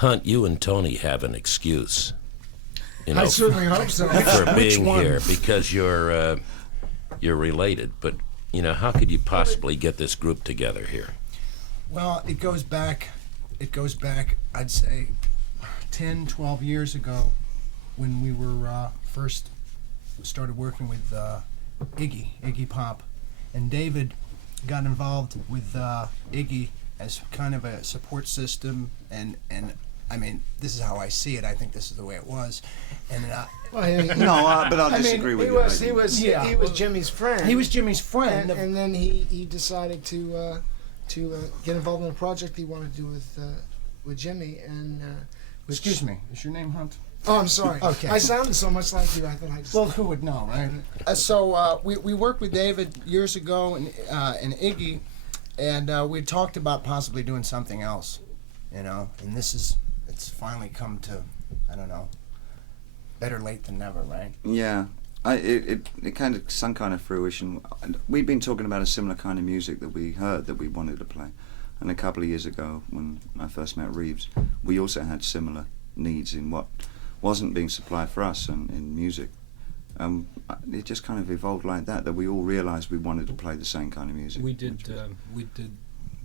Hunt, you and Tony have an excuse. I certainly hope so. For being here, because you're related. But how could you possibly get this group together here? Well, it goes back. I'd say 10, 12 years ago, when we were first started working with Iggy Pop, and David got involved with Iggy as kind of a support system, and I mean, this is how I see it. I think this is the way it was, and but I'll disagree with you. He was Jimmy's friend. He was Jimmy's friend, and then he decided to get involved in a project he wanted to do with Jimmy. And excuse me, is your name Hunt? Oh, I'm sorry. Okay. I sounded so much like you. I thought I just. Well, who would know, right? So we worked with David years ago and Iggy, and we talked about possibly doing something else, and it's finally come to, I don't know, better late than never, right? Yeah. It kind of some kind of fruition. We'd been talking about a similar kind of music that we heard that we wanted to play, and a couple of years ago when I first met Reeves, we also had similar needs in what wasn't being supplied for us in music. It just kind of evolved like that we all realised we wanted to play the same kind of music. We did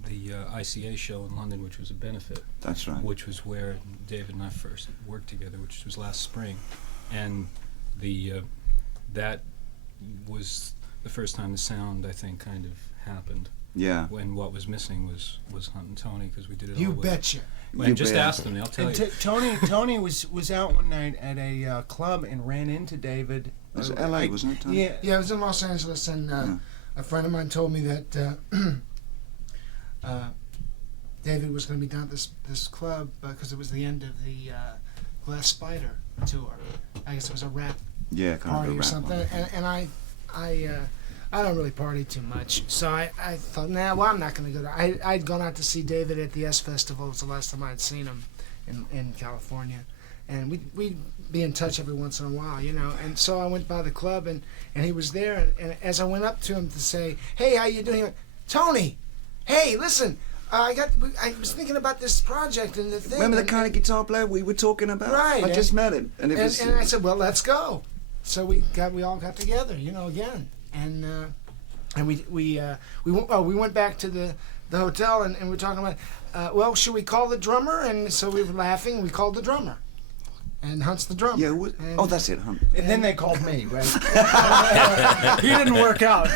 the ICA show in London, which was a benefit. That's right. Which was where David and I first worked together, which was last spring, and that was the first time the sound, I think, kind of happened. Yeah. When what was missing was Hunt and Tony, because we did it. You all with betcha. And just ask them; they'll tell you. Tony was out one night at a club and ran into David. It was L.A., wasn't it, Tony? Yeah, it was in Los Angeles, and a friend of mine told me that David was going to be down at this club because it was the end of the Glass Spider tour. I guess it was a rap party or something. And I don't really party too much, so I thought, I'm not going to go there. I'd gone out to see David at the S Festival. It was the last time I'd seen him in California, and we'd be in touch every once in a while, And so I went by the club, and he was there, and as I went up to him to say, "Hey, how you doing?" He went, "Tony, hey, listen, I was thinking about this project and the thing." Remember the kind of guitar player we were talking about? Right. I just met him, and I said, "Well, let's go." So we all got together, again. And we went back to the hotel and we were talking about should we call the drummer? And so we were laughing. We called the drummer, and Hunt's the drummer. Yeah. That's it, Hunt. And then they called me. Right? He didn't work out.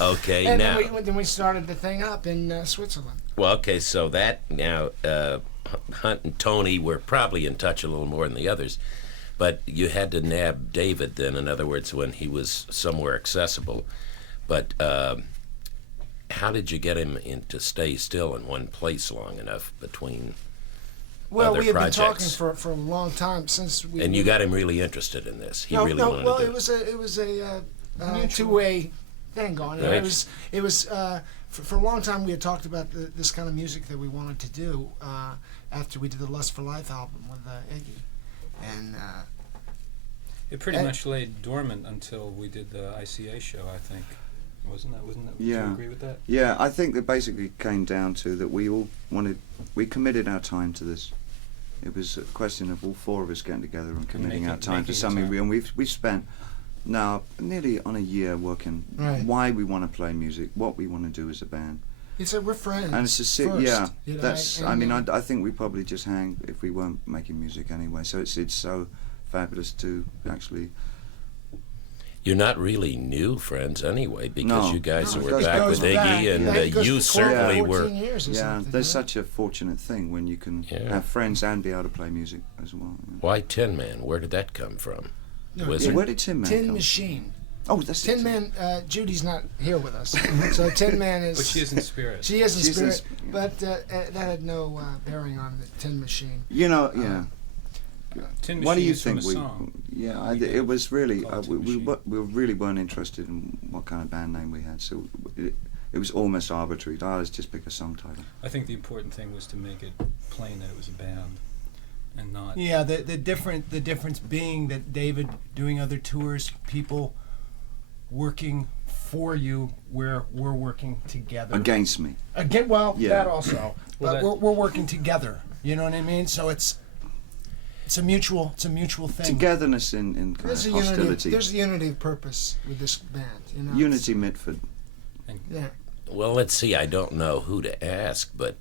Okay. And now then we started the thing up in Switzerland. Well, okay. So that now Hunt and Tony were probably in touch a little more than the others. But you had to nab David then, in other words, when he was somewhere accessible. But how did you get him to stay still in one place long enough between other we had projects? been talking for a long time since we. And you got him really interested in this. He really wanted to do it. It was a two-way thing going. Right. It was for a long time we had talked about this kind of music that we wanted to do after we did the Lust for Life album with Iggy. And it pretty much lay dormant until we did the ICA show, I think. Wasn't that? Yeah. Do you agree with that? Yeah, I think that basically came down to that we committed our time to this. It was a question of all four of us getting together and committing our time to something. We've spent now nearly on a year working why we want to play music, what we want to do as a band. He said we're friends. And it's I think we probably just hang if we weren't making music anyway. So it's so fabulous to actually. You're not really new friends anyway, because you guys were goes back with Iggy, and you certainly were. Yeah, there's such a fortunate thing when you can have friends and be able to play music as well. Why Tin Man? Where did that come from? Where did Tin Man come from? Machine. Oh, that's Tin Man. Judy's not here with us, so Tin Man is. But she is in spirit. She is in spirit, but that had no bearing on the Tin Machine. Yeah. Tin What do you Machine think? is from a song. It was really we Machine. really weren't interested in what kind of band name we had, so it was almost arbitrary. Let's just pick a song title. I think the important thing was to make it plain that it was a band, and not. Yeah, the difference being that David doing other tours, people working for you where we're working together. Against me. Again, well, Yeah. that also. Well, But we're working together. You know what I mean? So it's a mutual thing. Togetherness in kind There's of a unity. hostility. There's a unity of purpose with this band. You know, Unity Mitford. Yeah. Well, let's see. I don't know who to ask, but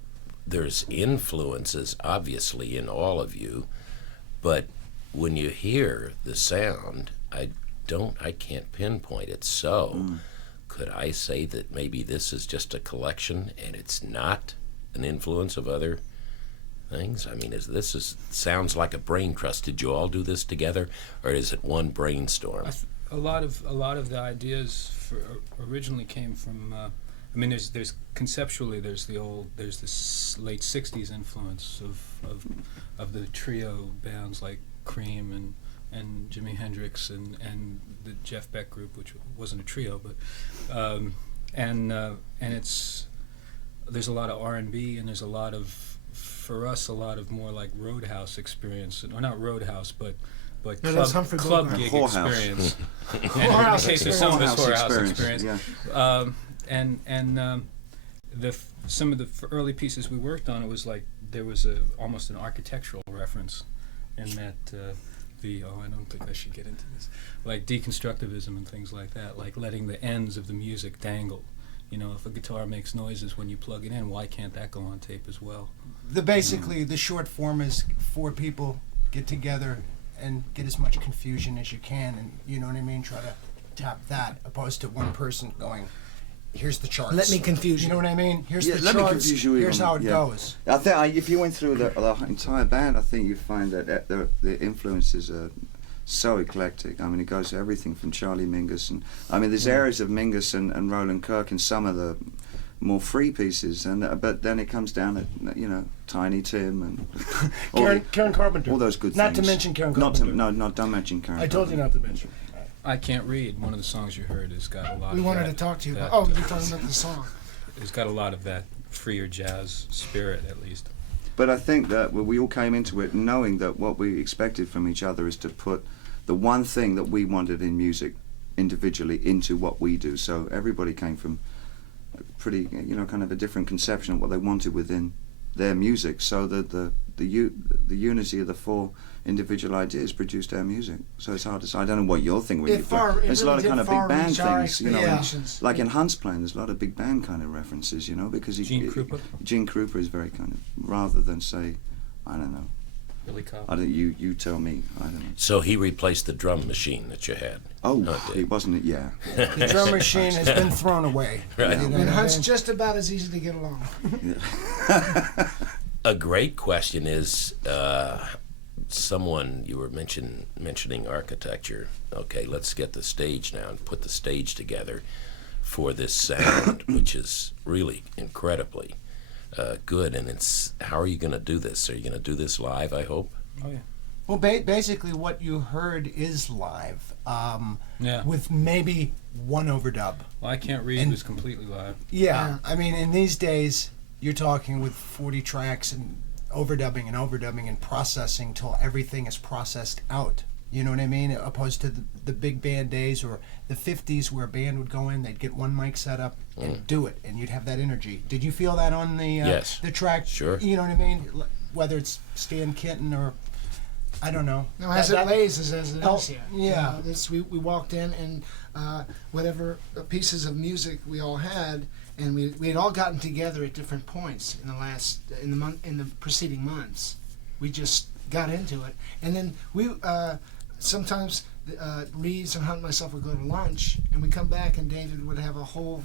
there's influences obviously in all of you. But when you hear the sound, I can't pinpoint it. So, could I say that maybe this is just a collection and it's not an influence of other things? I mean, sounds like a brain trust. Did you all do this together, or is it one brainstorm? A lot of the ideas originally came from. I mean, there's conceptually there's the late '60s influence of the trio bands like Cream and Jimi Hendrix and the Jeff Beck group, which wasn't a trio, but and there's a lot of R&B, and there's a lot of, for us, a lot of more like Roadhouse experience, or not Roadhouse, but club gig experience. And in the case of some of us, whorehouse experience. Yeah. Some of the early pieces we worked on, it was like there was almost an architectural reference in that I don't think I should get into this, like deconstructivism and things like that, like letting the ends of the music dangle. You know, if a guitar makes noises when you plug it in, why can't that go on tape as well? Basically, the short form is 4 people get together and get as much confusion as you can, and you know what I mean, try to tap that, opposed to one person going, here's the charts. Let me confuse you. You know what I mean? Here's the let charts. me confuse you Here's even. how it Yeah. goes. I think if you went through the entire band, I think you'd find that the influences are so eclectic. I mean, it goes to everything from Charlie Mingus, and I mean, there's areas of Mingus and Roland Kirk in some of the more free pieces, but then it comes down at Tiny Tim and Karen Carpenter. all those good not things. to mention Karen Carpenter. Don't mention Karen. I told you not to mention. I Can't Read, one of the songs you heard, has got a lot We of wanted that, to talk to you that, about. Oh, you're talking about the song. It's got a lot of that freer jazz spirit, at least. But I think that we all came into it knowing that what we expected from each other is to put the one thing that we wanted in music individually into what we do. So everybody came from a pretty, kind of a different conception of what they wanted within their music. So that the unity of the 4 individual ideas produced our music. So it's hard to say. I don't know what you're thinking when you play. There's a lot of kind of big band things, like in Hunt's playing, there's a lot of big band kind of references, because Gene Krupa? Gene Krupa is very kind of, rather than say, I don't know. Billy Cobb. You tell me. I don't know. So he replaced the drum machine that you had. Oh, did. it wasn't it? Yeah. The drum machine has been thrown away. Right. You know And what I Hunt's mean? just about as easy to get along. A great question is, someone, you were mentioning architecture. Okay, let's get the stage now and put the stage together for this sound, which is really incredibly good. And how are you going to do this? Are you going to do this live, I hope? Oh, yeah. Well, basically what you heard is live, Yeah. with maybe one overdub. Well, I Can't Read was completely live. Yeah, I mean, in these days, you're talking with 40 tracks and overdubbing and processing till everything is processed out. You know what I mean? Opposed to the big band days or the 50s where a band would go in, they'd get one mic set up and do it, and you'd have that energy. Did you feel that on the Yes. the track? Sure. You know what I mean? Whether it's Stan Kenton or, I don't know. No, as it lays is as it Oh, is here. yeah. We walked in and whatever pieces of music we all had, and we had all gotten together at different points in the preceding months. We just got into it, and then we sometimes Reeves and Hunt and myself would go to lunch, and we'd come back, and David would have a whole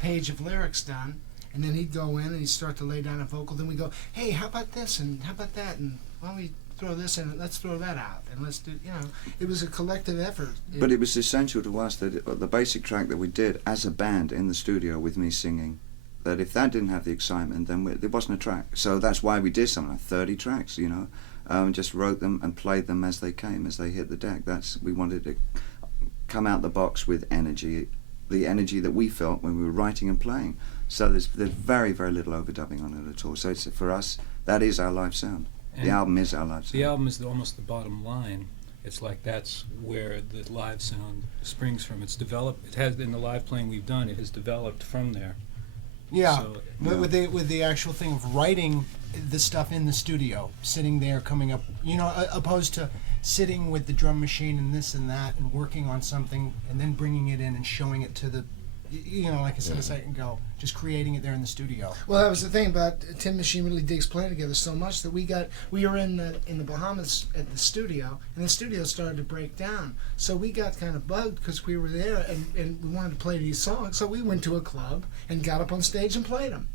page of lyrics done, and then he'd go in and he'd start to lay down a vocal. Then we go, hey, how about this and how about that, and why don't we throw this in, let's throw that out, and let's do, it was a collective effort. But it was essential to us that the basic track that we did as a band in the studio with me singing, that if that didn't have the excitement, then there wasn't a track. So that's why we did something like 30 tracks, just wrote them and played them as they came, as they hit the deck. We wanted to come out the box with energy, the energy that we felt when we were writing and playing. So there's very, very little overdubbing on it at all. So for us, that is our live sound. And the album is our live sound. The album is almost the bottom line It's like that's where the live sound springs from. It's developed. It has in the live playing we've done. It has developed from there. Yeah, So, but with the actual thing of writing the stuff in the studio, sitting there, coming up, opposed to sitting with the drum machine and this and that and working on something and then bringing it in and showing it to the, like I said a second ago, just creating it there in the studio. Well, that was the thing about Tin Machine really digs playing together so much that we were in the Bahamas at the studio, and the studio started to break down. So we got kind of bugged because we were there and we wanted to play these songs. So we went to a club and got up on stage and played them.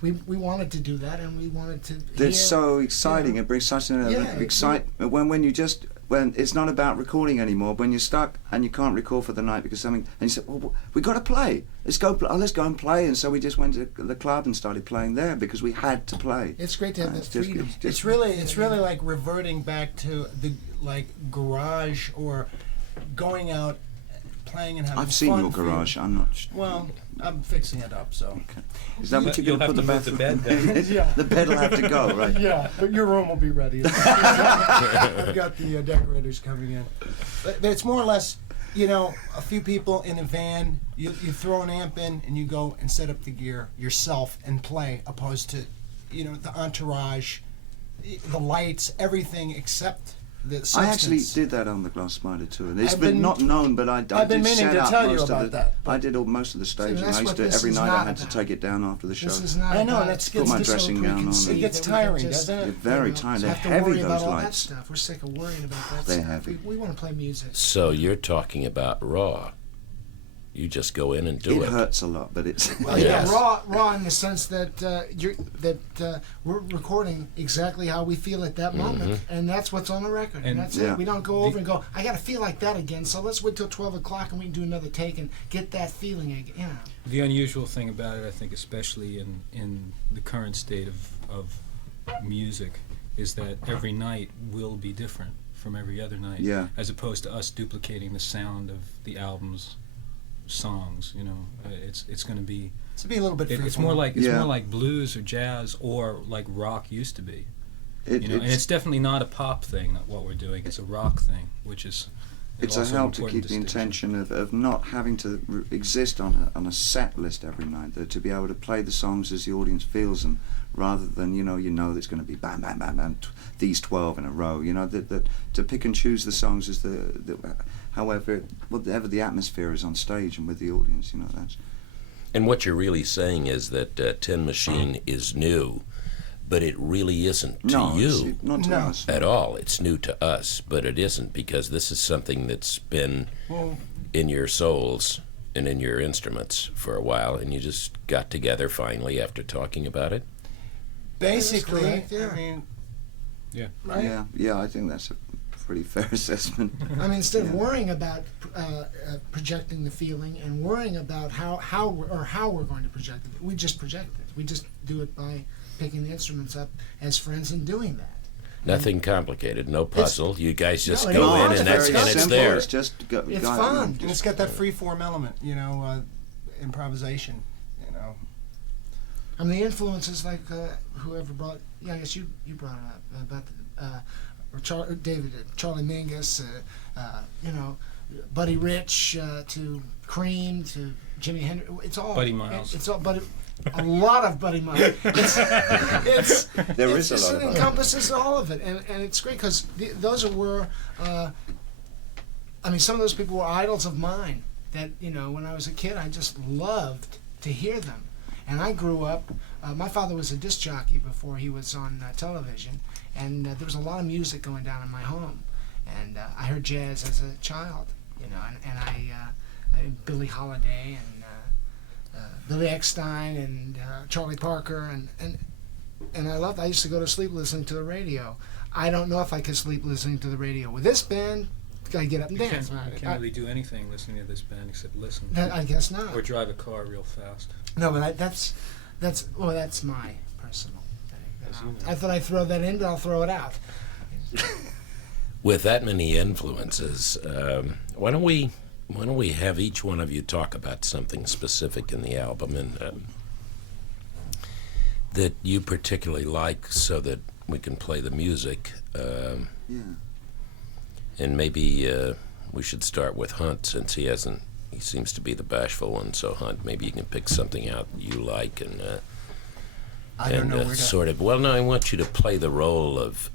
We wanted to do that, and we wanted to. They're so exciting. It brings such an excitement when it's not about recording anymore. When you're stuck and you can't record for the night because something, and you say, "Well, we got to play. Let's go and play." And so we just went to the club and started playing there because we had to play. It's great to have that freedom. It's really like reverting back to the garage or going out, playing and having fun. I've seen your garage. I'm not. Well, I'm fixing it up, so. Okay. Is that what you're going to put the bed then? Yeah. The bed will have to go, right? Yeah, but your room will be ready. We've got the decorators coming in. But it's more or less, a few people in a van, you throw an amp in and you go and set up the gear yourself and play, opposed to, the entourage, the lights, everything except the substance. I actually did that on the Glass Spider tour. It's been not known, but I I've been did meaning set to up tell you most about of the. that. I did most of the staging. that's I used what to this every is night. not I had to about. take it down after the show. This is not I know, about that's it. good. Put my It's so dressing gown on. preconceived It gets that we can tiring, just, doesn't it? They're very tiring. They're have to heavy, worry about those all that lights. stuff. We're sick of worrying about that They're stuff. heavy. We want to play music. So you're talking about raw. You just go in and do it. It hurts a lot, but it's. Well, Yes. raw in the sense that we're recording exactly how we feel at that moment, and that's what's on the record. And that's it. We don't go over and go, I got to feel like that again, so let's wait till 12 o'clock and we can do another take and get that feeling again. The unusual thing about it, I think, especially in the current state of music, is that every night will be different from every other night. Yeah. As opposed to us duplicating the sound of the album's songs. It's going to be. It's a little bit. It's more like blues or jazz or like rock used to be. And it's definitely not a pop thing. What we're doing, it's a rock thing, which is. It's a help to keep the intention of not having to exist on a set list every night. To be able to play the songs as the audience feels them, rather than there's going to be bam bam bam bam these 12 in a row. To pick and choose the songs as whatever the atmosphere is on stage and with the audience. That's. And what you're really saying is that Tin Machine is new, but it really isn't to you not to us at all. It's new to us, but it isn't, because this is something that's been in your souls and in your instruments for a while, and you just got together finally after talking about it. Basically, correct, yeah. I mean, Right? Yeah, I think that's a pretty fair assessment. I mean, instead of worrying about projecting the feeling and worrying about how we're going to project it, we just project it. We just do it by picking the instruments up as friends and doing that. Nothing complicated, no puzzle. You guys just No, go in it's and very it's simple. there. It's just It's fun. and it's got that free form element, improvisation. I mean, the influences like whoever brought. Yeah, I guess you brought it up about David, Charlie Mingus, Buddy Rich, to Cream, to Jimi Hendrix. It's all Buddy Miles. It's all Buddy. A lot of Buddy Miles. There is a lot of It encompasses all of it, and it's great because those were. Some of those people were idols of mine. That when I was a kid, I just loved to hear them. And I grew up, my father was a disc jockey before he was on television, and there was a lot of music going down in my home. And I heard jazz as a child, and I Billie Holiday and Billy Eckstine and Charlie Parker, and I used to go to sleep listening to the radio. I don't know if I could sleep listening to the radio. With this band, gotta get up and dance. You can't really do anything listening to this band except listen. I guess not. Or drive a car real fast. No, but that's my personal thing. I thought I'd throw that in, but I'll throw it out. With that many influences, why don't we have each one of you talk about something specific in the album and that you particularly like, so that we can play the music. And maybe we should start with Hunt, since he seems to be the bashful one. So Hunt, maybe you can pick something out you like and I don't know where to... sort of. Well, no, I want you to play the role of,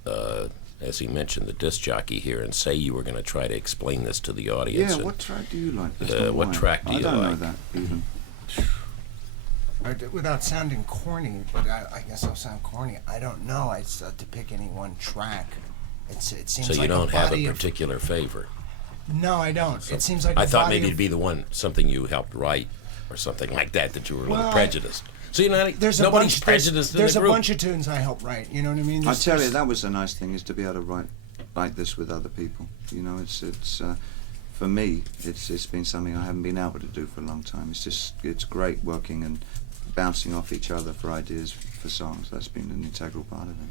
as he mentioned, the disc jockey here, and say you were going to try to explain this to the audience. Yeah, what track do you like? What track do you like? I don't know that even. Without sounding corny, but I guess I'll sound corny. I don't know. To pick any one track. It seems so like you don't have a of... particular favorite? No, I don't. So it seems like I thought body maybe of... it'd be the one, something you helped write or something like that you were a little prejudiced. So you know, nobody's prejudiced in the group. There's a bunch of tunes I help write. You know what I mean? I tell you, that was the nice thing, is to be able to write like this with other people. You know, it's for me, it's been something I haven't been able to do for a long time. It's great working and bouncing off each other for ideas for songs. That's been an integral part of it.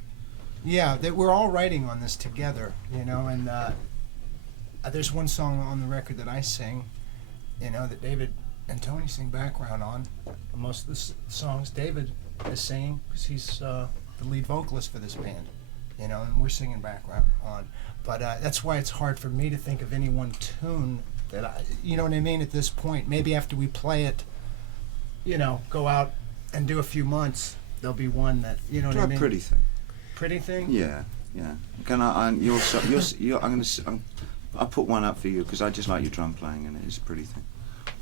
Yeah, we're all writing on this together. You know, and there's one song on the record that I sing. You know, that David and Tony sing background on. Most of the songs David is singing, because he's the lead vocalist for this band, you know, and we're singing background on. But that's why it's hard for me to think of any one tune that you know what I mean, at this point. Maybe after we play it, you know, go out and do a few months, there'll be one that, you know what I mean. Pretty Thing. Pretty Thing? Yeah. Can I'll put one up for you, because I just like your drum playing, and it's a Pretty Thing.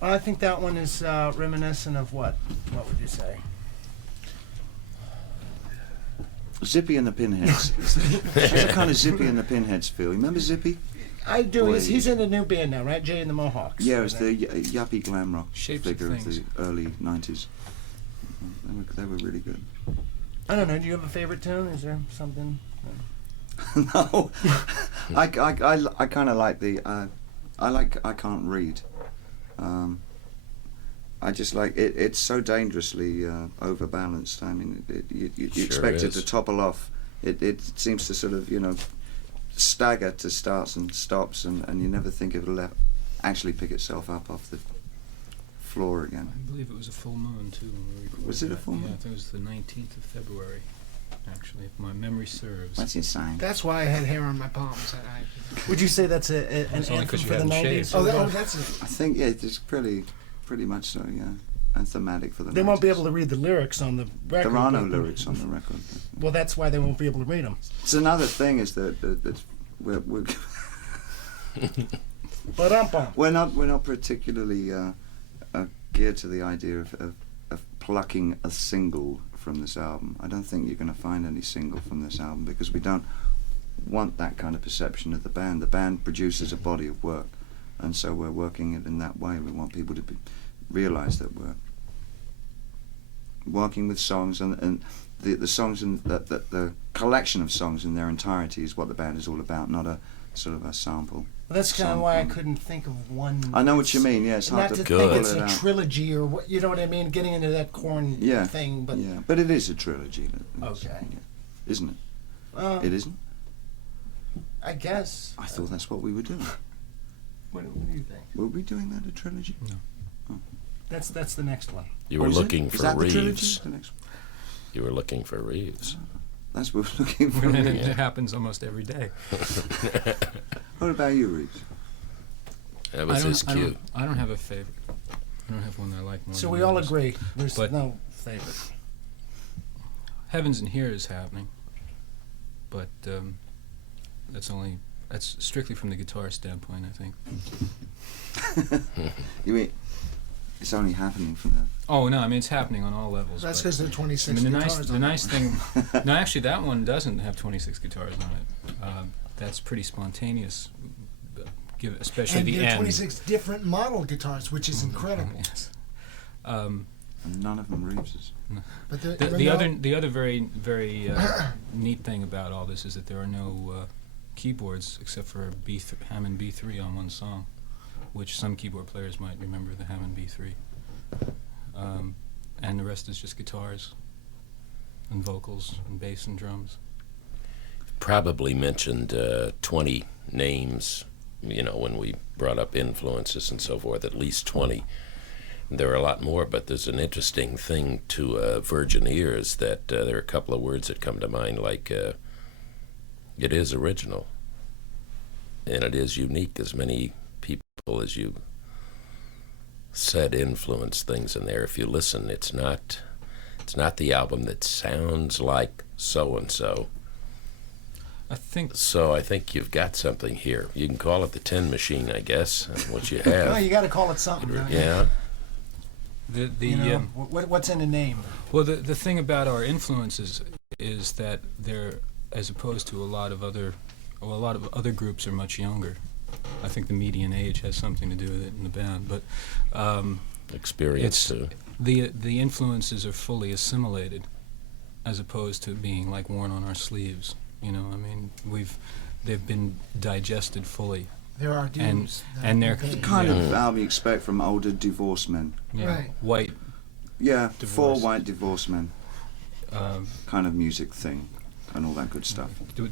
Well, I think that one is reminiscent of what? What would you say? Zippy and the Pinheads. There's a kind of Zippy and the Pinheads feel. You remember Zippy? I do. He's in a new band now, right? Jay and the Mohawks. Yeah, it was the yuppie glam rock Shapes figure of of the early 90s. They were really good. I don't know. Do you have a favorite tune? Is there something? No. I kind of like the... I Can't Read. I just like it. It's so dangerously overbalanced. I mean, you Sure expect it is. to topple off. It seems to sort of, you know, stagger to starts and stops, and you never think it'll actually pick itself up off the floor again. I believe it was a full moon too when we recorded. Was it a full moon? Yeah, I think it was the 19th of February. Actually, if my memory serves. That's insane. That's why I had hair on my palms. Would you say that's an It's only anthem 'cause you for the haven't 90s? shaved. Oh, that's it. I think it's pretty much so. Yeah, and thematic for the. they won't be 90s. able to read the lyrics on the record. There are no but- lyrics on the record. Well, that's why they won't be able to read them. It's another thing is that we're But we're not particularly geared to the idea of plucking a single from this album. I don't think you're going to find any single from this album, because we don't want that kind of perception of the band. The band produces a body of work, and so we're working it in that way. We want people to realise that we're working with songs, and the songs and the collection of songs in their entirety is what the band is all about, not a sort of a sample. Well, that's kind of Some why I kind. couldn't think of one. I know what you mean. Yeah, it's hard Not to to think pull it's it a out. trilogy or what, you know what I mean? Getting into that corn thing, but yeah, but it is a trilogy. Okay. Isn't it? It isn't. I guess. I thought that's what we were doing. What do you think? Were we doing that a trilogy? No. That's the next one. You were is it? looking Is for that the trilogy? Reeves. The next one? You were looking for Reeves. That's what we're looking for. And it Reeves. happens almost every day. What about you, Reeves? That was his cue. I don't have a favorite. I don't have one that I like more. So than we the all others. agree. There's But- no favorite. Heavens and Here is happening, but that's strictly from the guitar standpoint, I think. You mean it's only happening from the... Oh no, I mean it's happening on all levels. That's but- because there are 26 I mean, guitars the on nice it. thing. No, actually, that one doesn't have 26 guitars on it. That's pretty spontaneous, especially And the there are end. 26 different model guitars, which is incredible. Yes. And none of them Reeves's. But The other very neat thing about all this is that there are no keyboards except for a Hammond B3 on one song, which some keyboard players might remember the Hammond B3. And the rest is just guitars and vocals and bass and drums. Probably mentioned 20 names, you know, when we brought up influences and so forth, at least 20. There are a lot more, but there's an interesting thing to Virgin Ears that there are a couple of words that come to mind, like it is original. and it is unique. As many people as you said influence things in there. If you listen, it's not the album that sounds like so and so. I think you've got something here. You can call it the Tin Machine, I guess. That's what you have. No, you got to call it something. Yeah. What's in a name? Well, the thing about our influences is that they're, as opposed to a lot of other groups are much younger. I think the median age has something to do with it in the band, but experience too. The influences are fully assimilated, as opposed to being like worn on our sleeves. You know, I mean, they've been digested fully. There are dudes. And they're the kind of album you expect from older divorced men. Yeah, right. White. Yeah, Divorced. 4 white divorced men. Kind of music thing, and all that good stuff. Does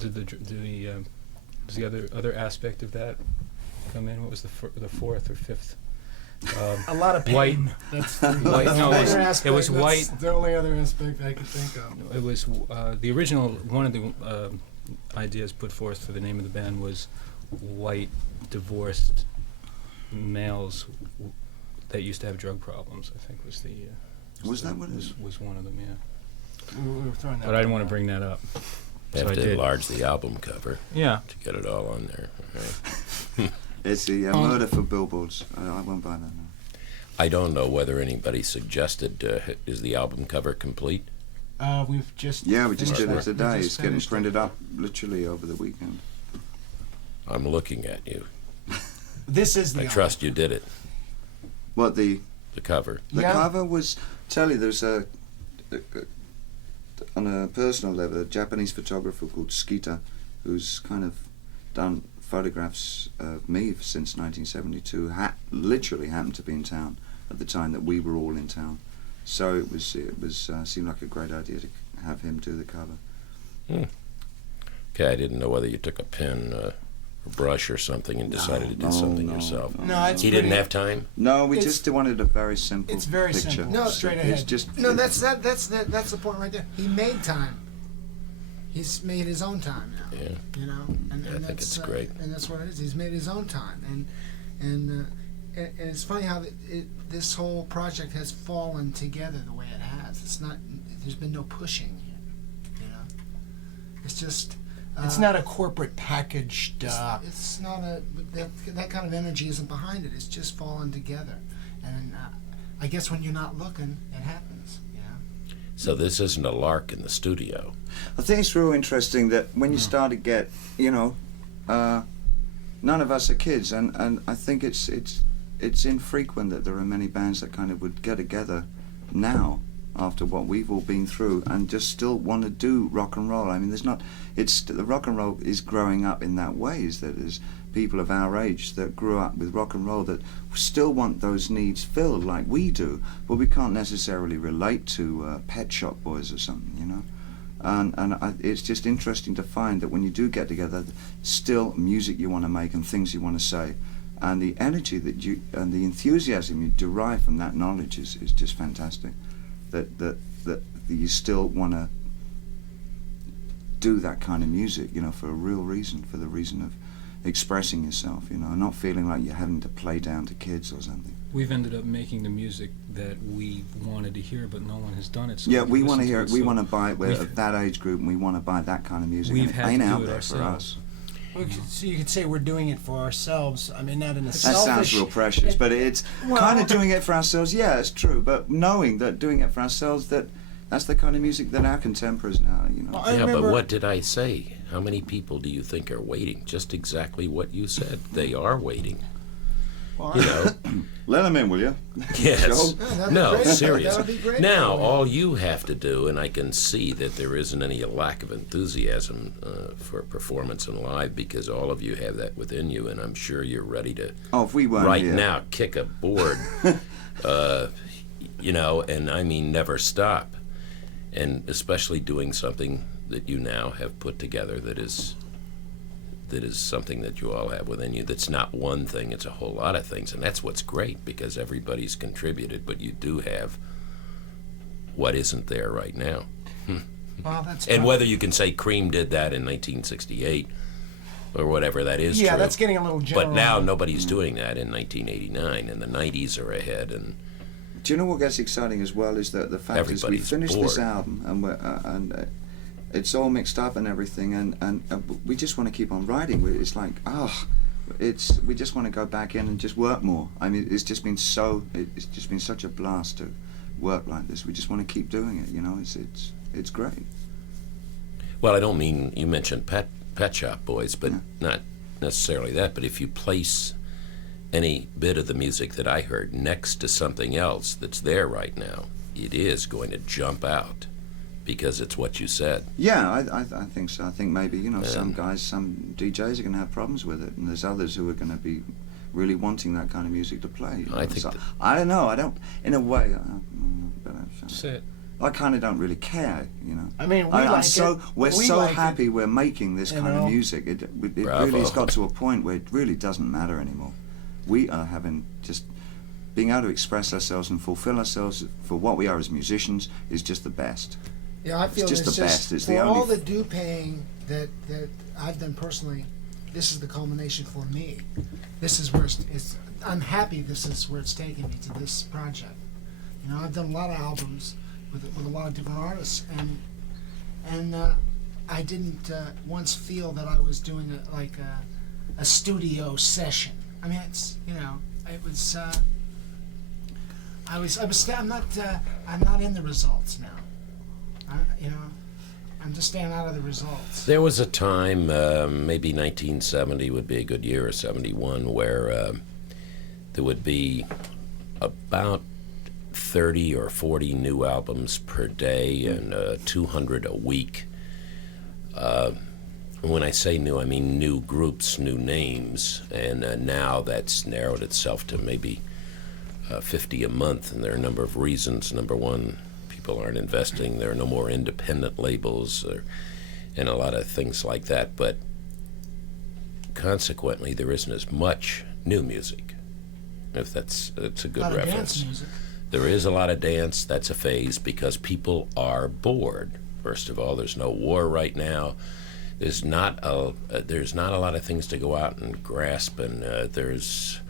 the other aspect of that come in? What was the fourth or fifth? A lot of pain. White. That's White. No, it was white. That's the only other aspect I could think of. It was the original. One of the ideas put forth for the name of the band was white divorced males that used to have drug problems. I think was the. Was that what it was? Was one of them? Yeah. We were throwing that. But I didn't want to bring that up. Have So I to did. enlarge the album cover Yeah. to get it all on there. Right. It's the Murder for Billboards. I won't buy that now. I don't know whether anybody suggested, is the album cover complete? We've just. Yeah, we just finished did it that. We today. just It's getting finished printed up literally over the weekend. I'm looking at you. This is the. I trust you did it. What the Cover. Yeah. cover was? Tell you, there's on a personal level, a Japanese photographer called Skeeter, who's kind of done photographs of me since 1972. Literally happened to be in town at the time that we were all in town, so it was seemed like a great idea to have him do the cover. Okay, I didn't know whether you took a pen or brush or something and decided to do something yourself. No, it's He didn't have time? No, we It's- just wanted a very simple. It's very picture. simple. No, straight It's ahead. just No, that's the point right there. He made time. He's made his own time now. Yeah. You know, and I think that's it's great. and that's what it is. He's made his own time, and it's funny how this whole project has fallen together the way it has. It's not. There's been no pushing here. You know, it's just. It's not a corporate packaged. It's not that kind of energy isn't behind it. It's just fallen together, and I guess when you're not looking, it happens. You know. So this isn't a lark in the studio. I think it's real interesting that when you start to get, none of us are kids, and I think it's infrequent that there are many bands that kind of would get together now after what we've all been through and just still want to do rock and roll. I mean, the rock and roll is growing up in that way, is that there's people of our age that grew up with rock and roll that still want those needs filled like we do, but we can't necessarily relate to Pet Shop Boys or something, you know. And it's just interesting to find that when you do get together, still music you want to make and things you want to say, and the energy that you and the enthusiasm you derive from that knowledge is just fantastic. That you still want to do that kind of music, for a real reason, for the reason of expressing yourself, not feeling like you're having to play down to kids or something. We've ended up making the music that we wanted to hear, but no one has done it. So Yeah, we want to hear it. We so want to buy it. We're of that age group, and we want to buy that kind of music. We've and it had ain't to out do it there for ourselves. us. So you could say we're doing it for ourselves. I mean, not in a That selfish. sounds real precious, but it's kind of doing it for ourselves. Yeah, it's true, but knowing that doing it for ourselves, that's the kind of music that our contemporaries now, Well, I Yeah, but remember- what did I say? How many people do you think are waiting? Just exactly what you said. They are waiting. Well, You know? Let them in, will you? Yes. Joe? Yeah, that'd be No, great. serious. That would be great. Now, all you have to do, and I can see that there isn't any lack of enthusiasm for performance and live, because all of you have that within you, and I'm sure you're ready to, Oh, if we weren't right here. now, kick a board, and I mean never stop. And especially doing something that you now have put together that is something that you all have within you. That's not one thing, it's a whole lot of things. And that's what's great, because everybody's contributed, but you do have what isn't there right now. Well, that's And fine. whether you can say Cream did that in 1968 or whatever that is. Yeah, true. that's getting a little general. But now nobody's doing that in 1989, and the 90s are ahead. And do you know what gets exciting as well is that the fact is we finished bored. this album and it's all mixed up and everything, and we just want to keep on writing. It's like we just want to go back in and just work more. I mean, it's just been such a blast to work like this. We just want to keep doing it. You know, it's great. Well, I don't mean, you mentioned Pet Shop Boys, but not necessarily that. But if you place any bit of the music that I heard next to something else that's there right now, it is going to jump out because it's what you said. Yeah, I think so. I think maybe, some guys, some DJs are going to have problems with it, and there's others who are going to be really wanting that kind of music to play. I think so, I don't know. I don't, in a way, Say it. I kind of don't really care, I mean, we're so happy we're making this kind of music. It really has got to a point where it really doesn't matter anymore. We are having just being able to express ourselves and fulfill ourselves for what we are as musicians is just the best. Yeah, I feel it's just the best. It's for the only all the due-paying that I've done personally, this is the culmination for me. This is where I'm happy this is where it's taken me to this project. I've done a lot of albums with a lot of different artists, and I didn't once feel that I was doing a studio session. I mean, it was. I'm not in the results now. I'm just staying out of the results. There was a time, maybe 1970 would be a good year, or 71, where there would be about 30 or 40 new albums per day and 200 a week. When I say new, I mean new groups, new names, and now that's narrowed itself to maybe 50 a month, and there are a number of reasons. Number one, people aren't investing. There are no more independent labels, and a lot of things like that, but consequently there isn't as much new music, if that's a good reference. Dance music. There is a lot of dance. That's a phase because people are bored. First of all, there's no war right now. There's not a lot of things to go out and grasp, and there's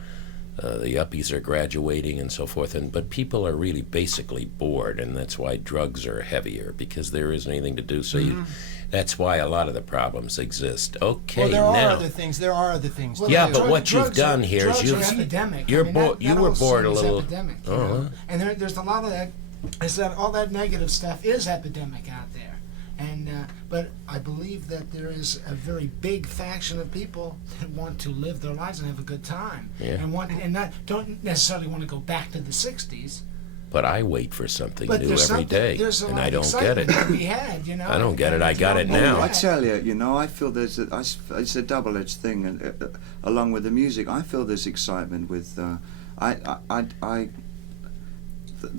the uppies are graduating and so forth. But people are really basically bored, and that's why drugs are heavier because there isn't anything to do. So that's why a lot of the problems exist. Okay, well, there are now other things. There are other things. Well, yeah, but what you've done here is you've epidemic. You were bored a little. Epidemic, and there's a lot of that. Is that all that negative stuff is epidemic out there, and but I believe that there is a very big faction of people that want to live their lives and have a good time, and don't necessarily want to go back to the '60s. But I wait for something but new every day, and I don't get it. We had, I don't get it. I got it now. I tell you, I feel it's a double-edged thing, and along with the music, I feel there's excitement with the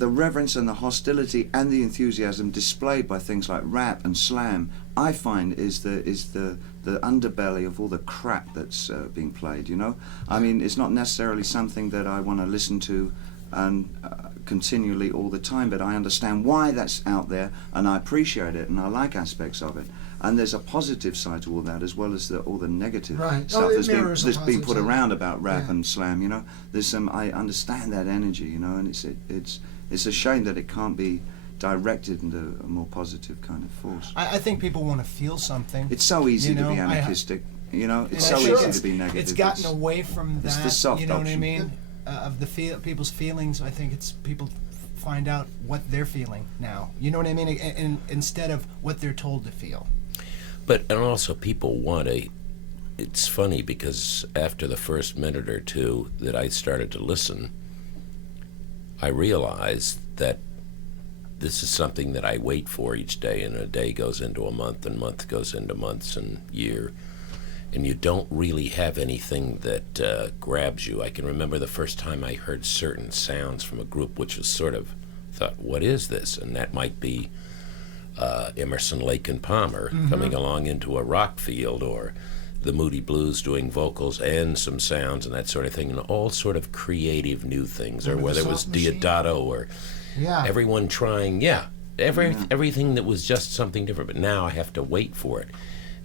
reverence and the hostility and the enthusiasm displayed by things like rap and slam. I find is the underbelly of all the crap that's being played. I mean, it's not necessarily something that I want to listen to and continually all the time, but I understand why that's out there, and I appreciate it, and I like aspects of it. And there's a positive side to all that, as well as all the negative stuff that's been put around about rap and slam. There's some. I understand that energy, and it's a shame that it can't be directed into a more positive kind of force. I think people want to feel something. It's so easy to be anarchistic. It's so easy to be negative. It's gotten away from that. It's the soft what I option. mean? Of the people's feelings. I think it's people find out what they're feeling now. You know what I mean? And instead of what they're told to feel. And also people want it's funny because after the first minute or two that I started to listen, I realized that this is something that I wait for each day, and a day goes into a month, and month goes into months and year. And you don't really have anything that grabs you. I can remember the first time I heard certain sounds from a group, which was sort of thought, what is this? And that might be Emerson, Lake and Palmer coming along into a rock field, or the Moody Blues doing vocals and some sounds and that sort of thing, and all sort of creative new things, or whether it was Diodato or everyone trying, everything that was just something different. But now I have to wait for it.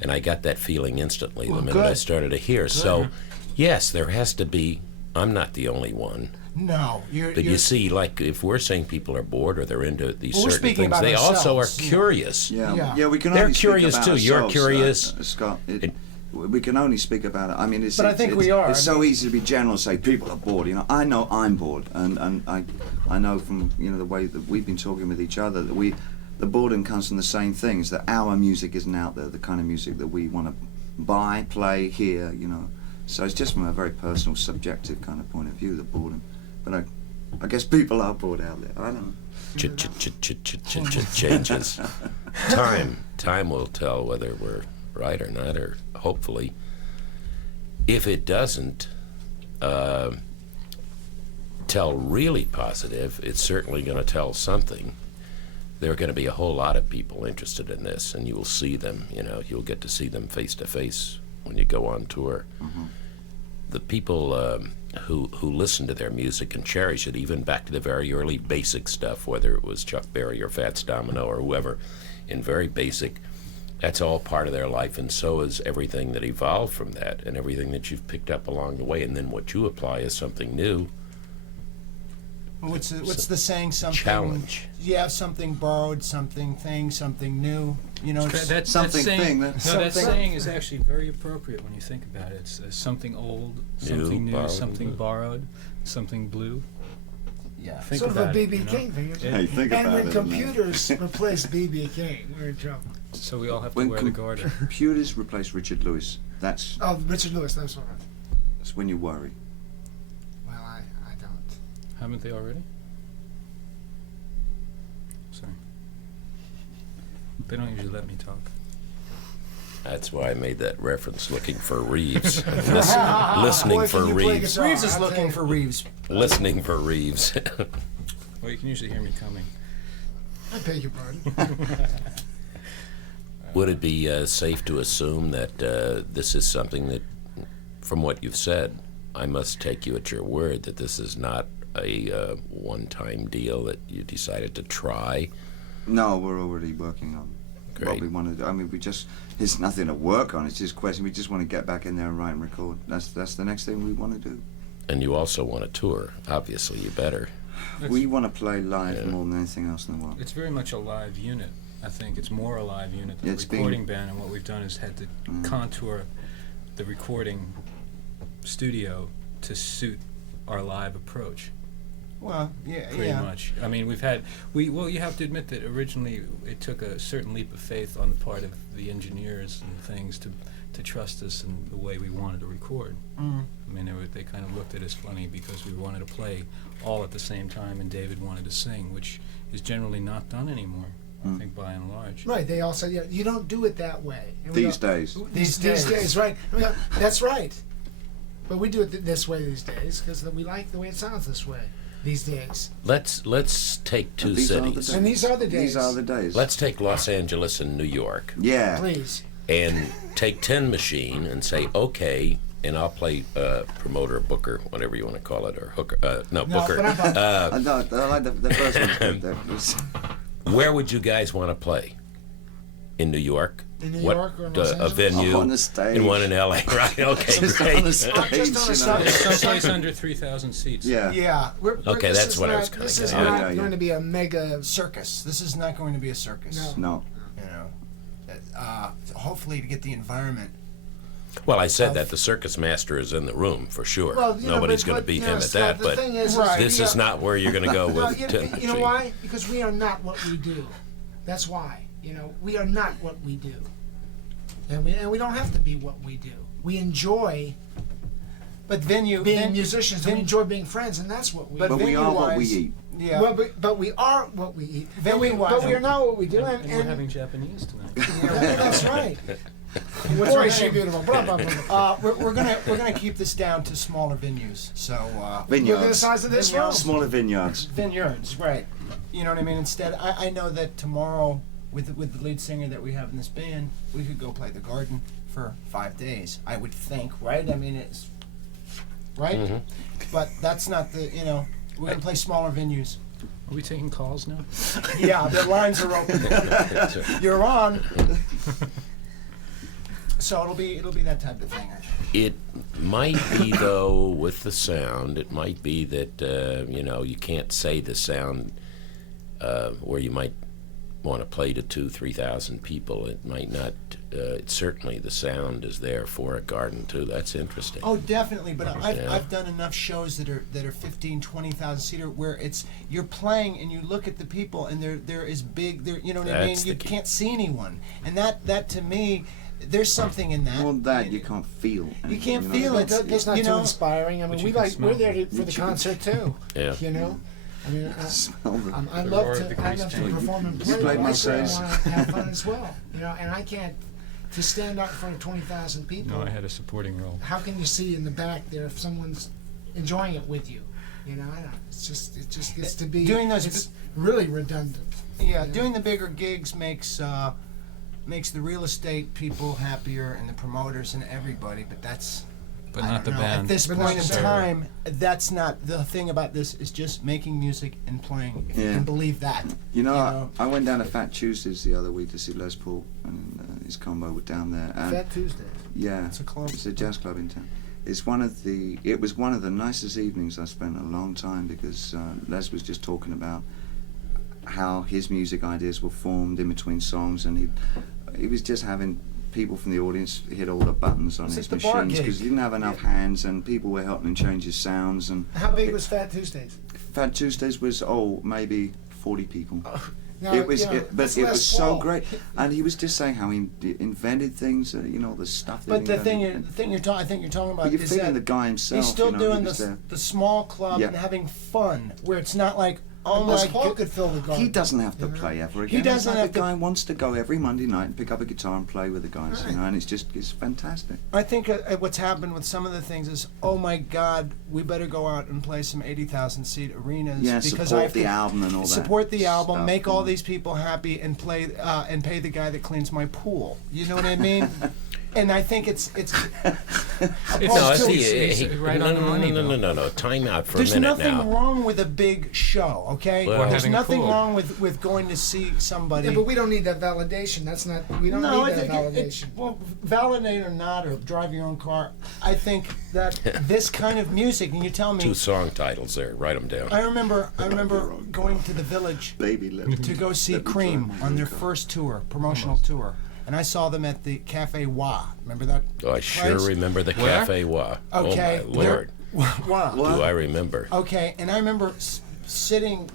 And I got that feeling instantly Well, the minute I good. started to hear. So, yes, there has to be. I'm not the only one. No, But you see, like, if we're saying people are bored or they're into these Well, we're certain speaking things, about they also are ourselves. curious. Yeah. We can They're only curious speak about too. You're ourselves, curious. Scott. We can only speak about it. I mean, But I think we are. It's so easy to be general and say people are bored. You know, I know I'm bored, and I know from the way that we've been talking with each other that the boredom comes from the same things, that our music isn't out there, the kind of music that we want to buy, play, hear. So it's just from a very personal, subjective kind of point of view, the boredom. But I guess people are bored out there. I don't know. Changes. Time will tell whether we're right or not, or hopefully. If it doesn't tell really positive, it's certainly going to tell something. There are going to be a whole lot of people interested in this, and you will see them. You'll get to see them face to face when you go on tour. Mm-hmm. The people who listen to their music and cherish it, even back to the very early basic stuff, whether it was Chuck Berry or Fats Domino or whoever, in very basic, that's all part of their life, and so is everything that evolved from that, and everything that you've picked up along the way, and then what you apply is something new. What's the saying? Something challenge. Yeah, something borrowed, something new. That saying is actually very appropriate when you think about it. It's something old, something new, something borrowed, something blue. Yeah. Think sort of a about it, BB King thing. Isn't it? Hey, think And about when it. computers replace BB King, we're in trouble. So we all have to When wear the garter. computers replace Richard Lewis, that's Oh, Richard Lewis, that's what when you worry. Well, I don't. Haven't they already? Sorry. They don't usually let me talk. That's why I made that reference, looking for Reeves. Listening Boy, for can you play Reeves. guitar? Reeves is I'll looking tell you. for Reeves. Listening for Reeves. Well, you can usually hear me coming. I beg your pardon. Would it be safe to assume that this is something that, from what you've said, I must take you at your word that this is not a one-time deal that you decided to try? No, we're already working on what Great. we want to do. I mean, it's nothing to work on. It's just a question. We just want to get back in there and write and record. That's the next thing we want to do. And you also want to tour. Obviously, you better. We want to play live more than anything else in the world. It's very much a live unit. I think it's more a live unit than a It's recording band, and what we've done is had to contour the recording studio to suit our live approach. Well, yeah, Pretty much. I mean, you have to admit that originally it took a certain leap of faith on the part of the engineers and things to trust us in the way we wanted to record. Mm. I mean, they kind of looked at us funny because we wanted to play all at the same time, and David wanted to sing, which is generally not done anymore, I think, by and large. Right, they all said, yeah, you don't do it that way. And we These go, days. These days, right. And we go, that's right. But we do it this way these days because we like the way it sounds this way these days. Let's take two These are the cities. days. And these are the days. These are the days. Let's take Los Angeles and New York, Yeah. Please. and take Tin Machine and say, okay, and I'll play promoter, booker, whatever you want to call it, or hooker. Booker. But I like the first one. That was- Where would you guys want to play? In New York? In New What, York or in Los a Angeles? venue? On the stage. And one in LA, right? Okay, Just great. on the stage, Just on the you know. stage. Someplace under 3,000 seats. Yeah. Yeah. Okay, this that's is what I not- was kinda This is getting at. not Yeah. going to be a mega. Circus. This is not going to be a circus. No. No. Hopefully, to get the environment. Well, I said that the circus master is in the room for sure. Well, you know, Nobody's but- going to but, beat you him know, at Scott, that, the but thing is, Right. this is not where you're going to go No, with you Tin know Machine. why? Because we are not what we do. That's why. We are not what we do. And we don't have to be what we do. We enjoy But venue. being musicians, and we enjoy being friends, and that's what we But do. But we are what we venue-wise- eat. Yeah. Well, but we are what we eat. Venue-wise- But we are not what we do. And we're having Japanese tonight. Yeah, that's right. What's Boy, our is she name? beautiful. Blah, blah, blah, blah. We're gonna keep this down to smaller venues. So Look at the Vineyards. size of this room. Smaller vineyards. vineyards, right? You know what I mean. Instead, I know that tomorrow with the lead singer that we have in this band, we could go play the Garden for 5 days. I would think, right? I mean, it's right. Mm-hmm. But that's not the we're gonna play smaller venues. Are we taking calls now? Yeah, the lines are open. You're on. So it'll be that type of thing. I think. It might be, though, with the sound, it might be that, you can't say the sound where you might want to play to 2,000-3,000 people. It might not, certainly the sound is there for a garden, too. That's interesting. Oh, definitely, but I've done enough shows that are 15, 20,000 seater where you're playing and you look at the people and they're as big, you know what I mean? You can't see anyone. And that to me, there's something in that. Well, you can't feel. You can't feel it. That's not too inspiring. I mean, we're there for the concert too. Yeah. You know. I mean, I The love roar to of the perform and play, but I certainly want to have fun as well. You know, and I can't to stand up in front of 20,000 people. No, I had a supporting role. How can you see in the back there if someone's enjoying it with you? You know, it just gets to be Doing those. It's really redundant. Yeah, doing the bigger gigs makes the real estate people happier and the promoters and everybody, but that's. But I not the don't know. band. At this But point in not time, that's not the thing about this. Is just making music and playing. If you can believe that. You know, I went down to Fat Tuesdays the other week to see Les Paul and his combo were down there. And Fat Tuesday. yeah, It's a club. It's a jazz club in town. It was one of the nicest evenings I spent in a long time because Les was just talking about how his music ideas were formed in between songs, and he was just having people from the audience hit all the buttons on his machines because he didn't have enough hands, and people were helping him change his sounds. And How big was Fat Tuesdays? Fat Tuesdays was maybe 40 people. Now, It was, you know, but it's it Les was so Paul. great, and he was just saying how he invented things, the stuff. But the I thing you're talking about but you're is feeling that the guy himself. he's still he doing was there. the small club Yeah. and having fun, where it's not like, oh Les my Paul god. could fill the garden. He doesn't have to play ever again. doesn't It's like have the to- guy wants to go every Monday night and pick up a guitar and play with the guys, Right. and it's fantastic. I think what's happened with some of the things is, oh my God, we better go out and play some 80,000 seat arenas Yeah, because support I have the to album and all that. support the album, stuff, make all and- these people happy, and play and pay the guy that cleans my pool. You know what I mean? And I think it's No, I see. he's right on the money, though. No. Time out for there's a minute nothing now. wrong with a big show, okay? Well, there's having a nothing pool. wrong with going to see somebody. Yeah, but we don't need that validation. That's not. We don't No, need I that think validation. well, validate or not, or drive your own car. I think that this kind of music, and you tell me. 2 song titles there. Write them down. I remember going to the Village Baby, let me- to go see let me Cream drive my on their car. first tour, promotional tour, and I saw them at the Cafe Wah. Remember that? Oh, I sure place? remember the Where? Cafe Wah. Okay, Oh, my Lord. Wah. Do I remember? Okay, and I remember sitting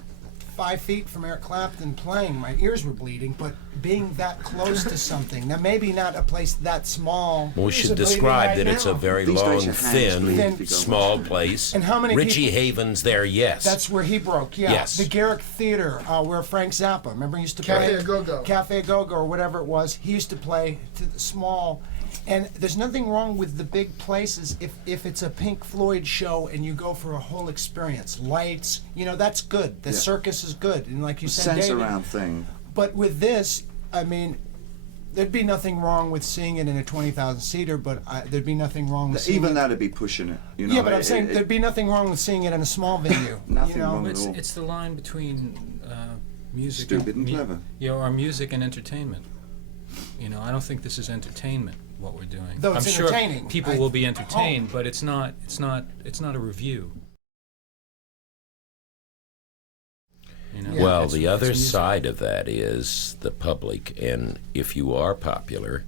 5 feet from Eric Clapton playing. My ears were bleeding, but being that close to something. Now, maybe not a place that small. We Yours should are bleeding describe right that it's a now. very These days long, your hands thin, bleed if you go small much. place. And how many Richie people- Havens there, yes. That's where he broke, yeah. Yes. The Garrick Theater, where Frank Zappa, remember he used to Cafe play? A Go-Go. Cafe Go-Go, or whatever it was. He used to play to the small. And there's nothing wrong with the big places if it's a Pink Floyd show and you go for a whole experience. Lights, that's good. The Yeah. circus is good. And like you said, sense David, around thing. but with this, I mean, there'd be nothing wrong with seeing it in a 20,000 seater, but there'd be nothing wrong with seeing Even it. that'd be pushing it. Yeah, but I'm saying there'd be nothing wrong with seeing it in a small venue. Nothing you know? wrong. It's, all. it's the line between music Stupid and clever. or music and entertainment. I don't think this is entertainment what we're doing. Though it's I'm sure entertaining. people will be entertained, but it's not a review. Well, It's- the it's other music. side of that is the public, and if you are popular,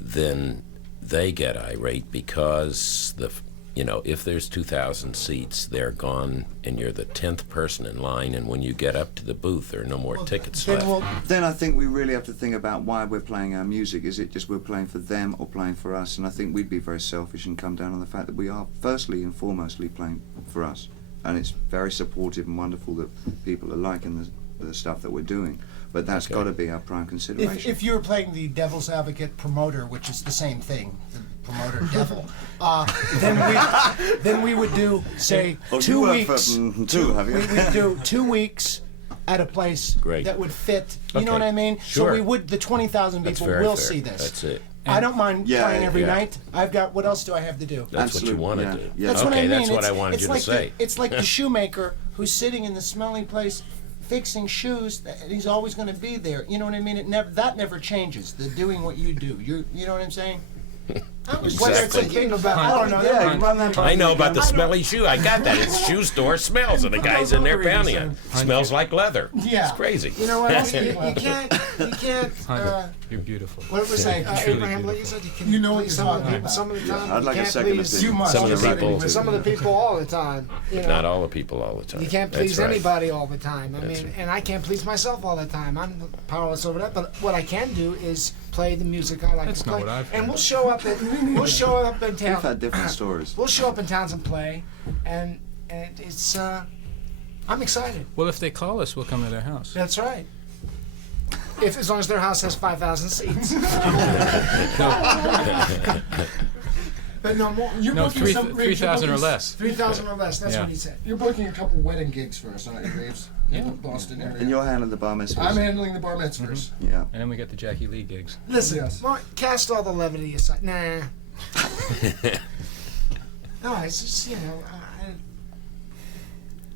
then they get irate because if there's 2,000 seats, they're gone, and you're the 10th person in line, and when you get up to the booth, there are no more tickets Then left. we'll, Then I think we really have to think about why we're playing our music. Is it just we're playing for them or playing for us? And I think we'd be very selfish and come down on the fact that we are firstly and foremostly playing for us. And it's very supportive and wonderful that people are liking the stuff that we're doing. But that's Okay. got to be our prime consideration. if you were playing the devil's advocate promoter, which is the same thing, the promoter devil, then we would do say Oh, 2 you work for, weeks. too, have you? We'd do 2 weeks at a place Great. that would fit. You know Okay. what I mean? Sure. So we would. The 20,000 That's people very will fair. see this. That's it. I don't mind Yeah, playing every yeah. night. I've got. What else do I have to do? That's what you Absolutely, want to yeah, do. yeah. That's Okay, what I mean. that's what It's- I wanted it's you like to say. It's like the shoemaker who's sitting in the smelly place, fixing shoes, he's always going to be there. You know what I mean? That never changes. The doing what you do. You know what I'm saying? Whether it's a big, I don't know. Yeah, you run that I know about the smelly shoe. I got that. It's shoe store smells, and the guy's in there pounding it. Smells like leather. Yeah. It's crazy. You know what? You can't. You're beautiful. What was that? Abraham Lincoln said you can. You know what please you're some of the talking people. Some of the time. I'd like you a can't second please opinion. You must. Some of the people. some of the people all the time. You know? Not all the people all the time. You can't That's please right. anybody all the time. I That's mean, right. and I can't please myself all the time. I'm powerless over that. But what I can do is play the music I like That's to not play. what I've And heard. we'll show up in We've town. had different stories. We'll show up in towns and play, and it's. I'm excited. Well, if they call us, we'll come to their house. That's right. If as long as their house has 5,000 seats. But no more. You're No, booking some 3,000 or less. 3,000 or less. That's Yeah. what he said. You're booking a couple wedding gigs for us, aren't you, Reeves? In the Boston area. And you're handling the bar mitzvahs. I'm handling the bar mitzvahs. Yeah. And then we get the Jackie Lee gigs. Listen, Yes. Mark, cast all the levity aside. Nah. No, it's just, you know,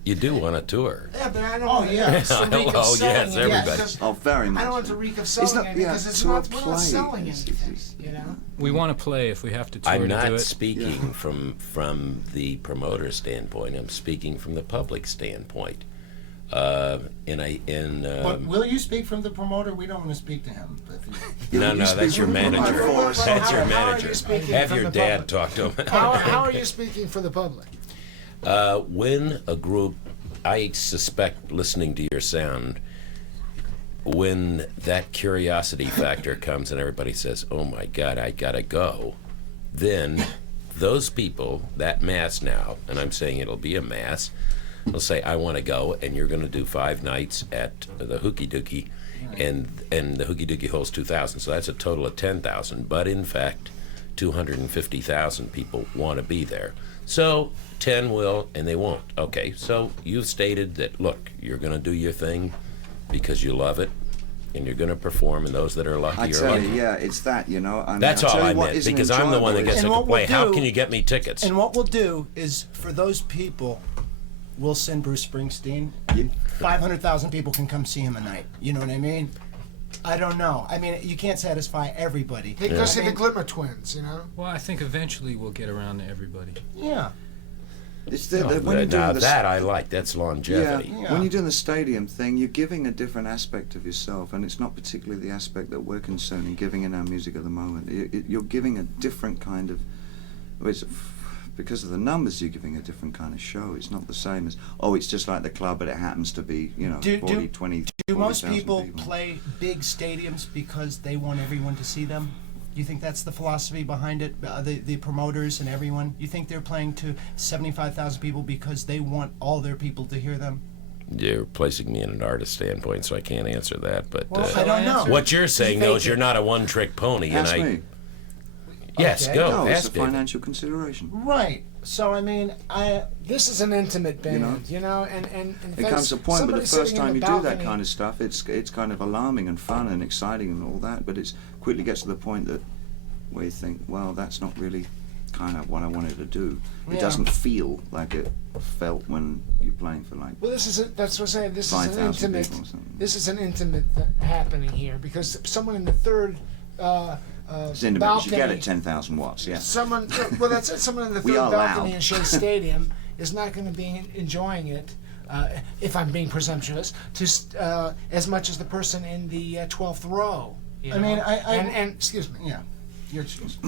You do want a tour. yeah, but I don't Oh, want to yeah. reek of Oh, selling yes, it, everybody. because Oh, very much. I don't want to reek of selling not- it yeah, because it's to not, a we're not play. selling It's- anything, it's- you know? We want to play if we have to tour I'm to do not it. speaking from the promoter standpoint. I'm speaking from the public standpoint. But will you speak from the promoter? We don't want to speak to him. No, that's your manager. Well, That's your how are manager. you speaking Have from your the dad public? talk to him. How are you speaking for the public? When a group, I suspect, listening to your sound, when that curiosity factor comes and everybody says, "Oh my God, I gotta go," then those people, that mass now, and I'm saying it'll be a mass, will say, "I want to go," and you're going to do 5 nights at the Hooky Dookie, and the Hooky Dookie holds 2,000, so that's a total of 10,000. But in fact, 250,000 people want to be there. So 10 will, and they won't. Okay, so you've stated that, look, you're going to do your thing because you love it, and you're going to perform, and those that are lucky I are tell lucky. you, yeah, it's that, you know. I mean, That's I'll all tell I you what meant, isn't because I'm the one that gets to And what complain. we'll How do- can you get me tickets? And what we'll do is, for those people, we'll send Bruce Springsteen. 500,000 people can come see him a night. You know what I mean? I don't know. I mean, you can't satisfy everybody. Hey, go I see the mean, Glimmer Twins, you know? Well, I think eventually we'll get around to everybody. Yeah. It's No, when you're now doing that I like. That's longevity. Yeah. When you're doing the stadium thing, you're giving a different aspect of yourself, and it's not particularly the aspect that we're concerned in giving in our music at the moment. You're giving a different kind of, because of the numbers, you're giving a different kind of show. It's not the same as, it's just like the club, but it happens to be, 40, 20, Do most 40,000 people play big stadiums because they want everyone to see them? You think that's the philosophy behind it? The promoters and everyone? You think they're playing to 75,000 people because they want all their people to hear them? You're placing me in an artist standpoint, so I can't answer that. But Well, I don't know. what you're saying, though, is Fake you're it. not a one-trick pony. Ask and me. Yes, Okay. go. No, it's a ask David. financial consideration. Right. So, I mean, This is an intimate band, know? you know, and in It fact, comes to a point, but somebody the first sitting in time you the do that balcony- kind of stuff, it's kind of alarming and fun and exciting and all that, but it's quickly gets to the point that where you think, well, that's not really kind of what I wanted to do. It Yeah. doesn't feel like it felt when you're playing for like Well, that's what I'm saying. This is an 5,000 intimate. people or something. This is an intimate happening here because someone in the third It's intimate. You balcony. should get it 10,000 watts, yeah. Someone, well, that's it. Someone in the We third are balcony loud. in Shea Stadium is not going to be enjoying it, if I'm being presumptuous, as much as the person in the 12th row. You I know? mean, and excuse me. yeah. You're excused.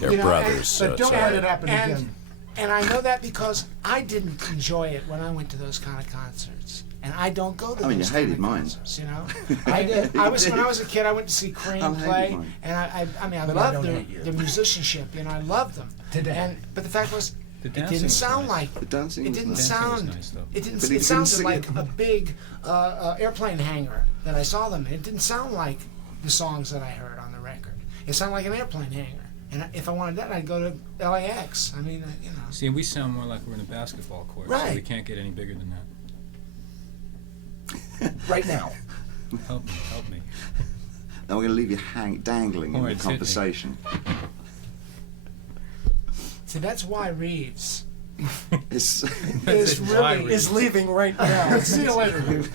They're You know, brothers, and- so But don't it's let all it happen and, again. And I know that because I didn't enjoy it when I went to those kind of concerts. And I don't go to I mean, those you kind hated of mine. concerts, you know? I did. When I was a kid, I went to see Cream I hated play, mine. and I But I loved don't their, hate you. their musicianship, you know, I loved them. Today. But the fact was, The it dancing didn't was sound nice. like The dancing it was didn't nice. Dancing was sound. nice, though. It didn't. But he It didn't sounded sing like it. a big airplane hangar that I saw them. It didn't sound like the songs that I heard on the record. It sounded like an airplane hangar. And if I wanted that, I'd go to LAX. I mean, you know. See, we sound more like we're in a basketball court, so Right. we can't get any bigger than that. Right now. Help me, help me. Now we're going to leave you dangling in Oh, the it's hit me. conversation. See, that's why Reeves It's Is really is leaving right now. See you later, dude.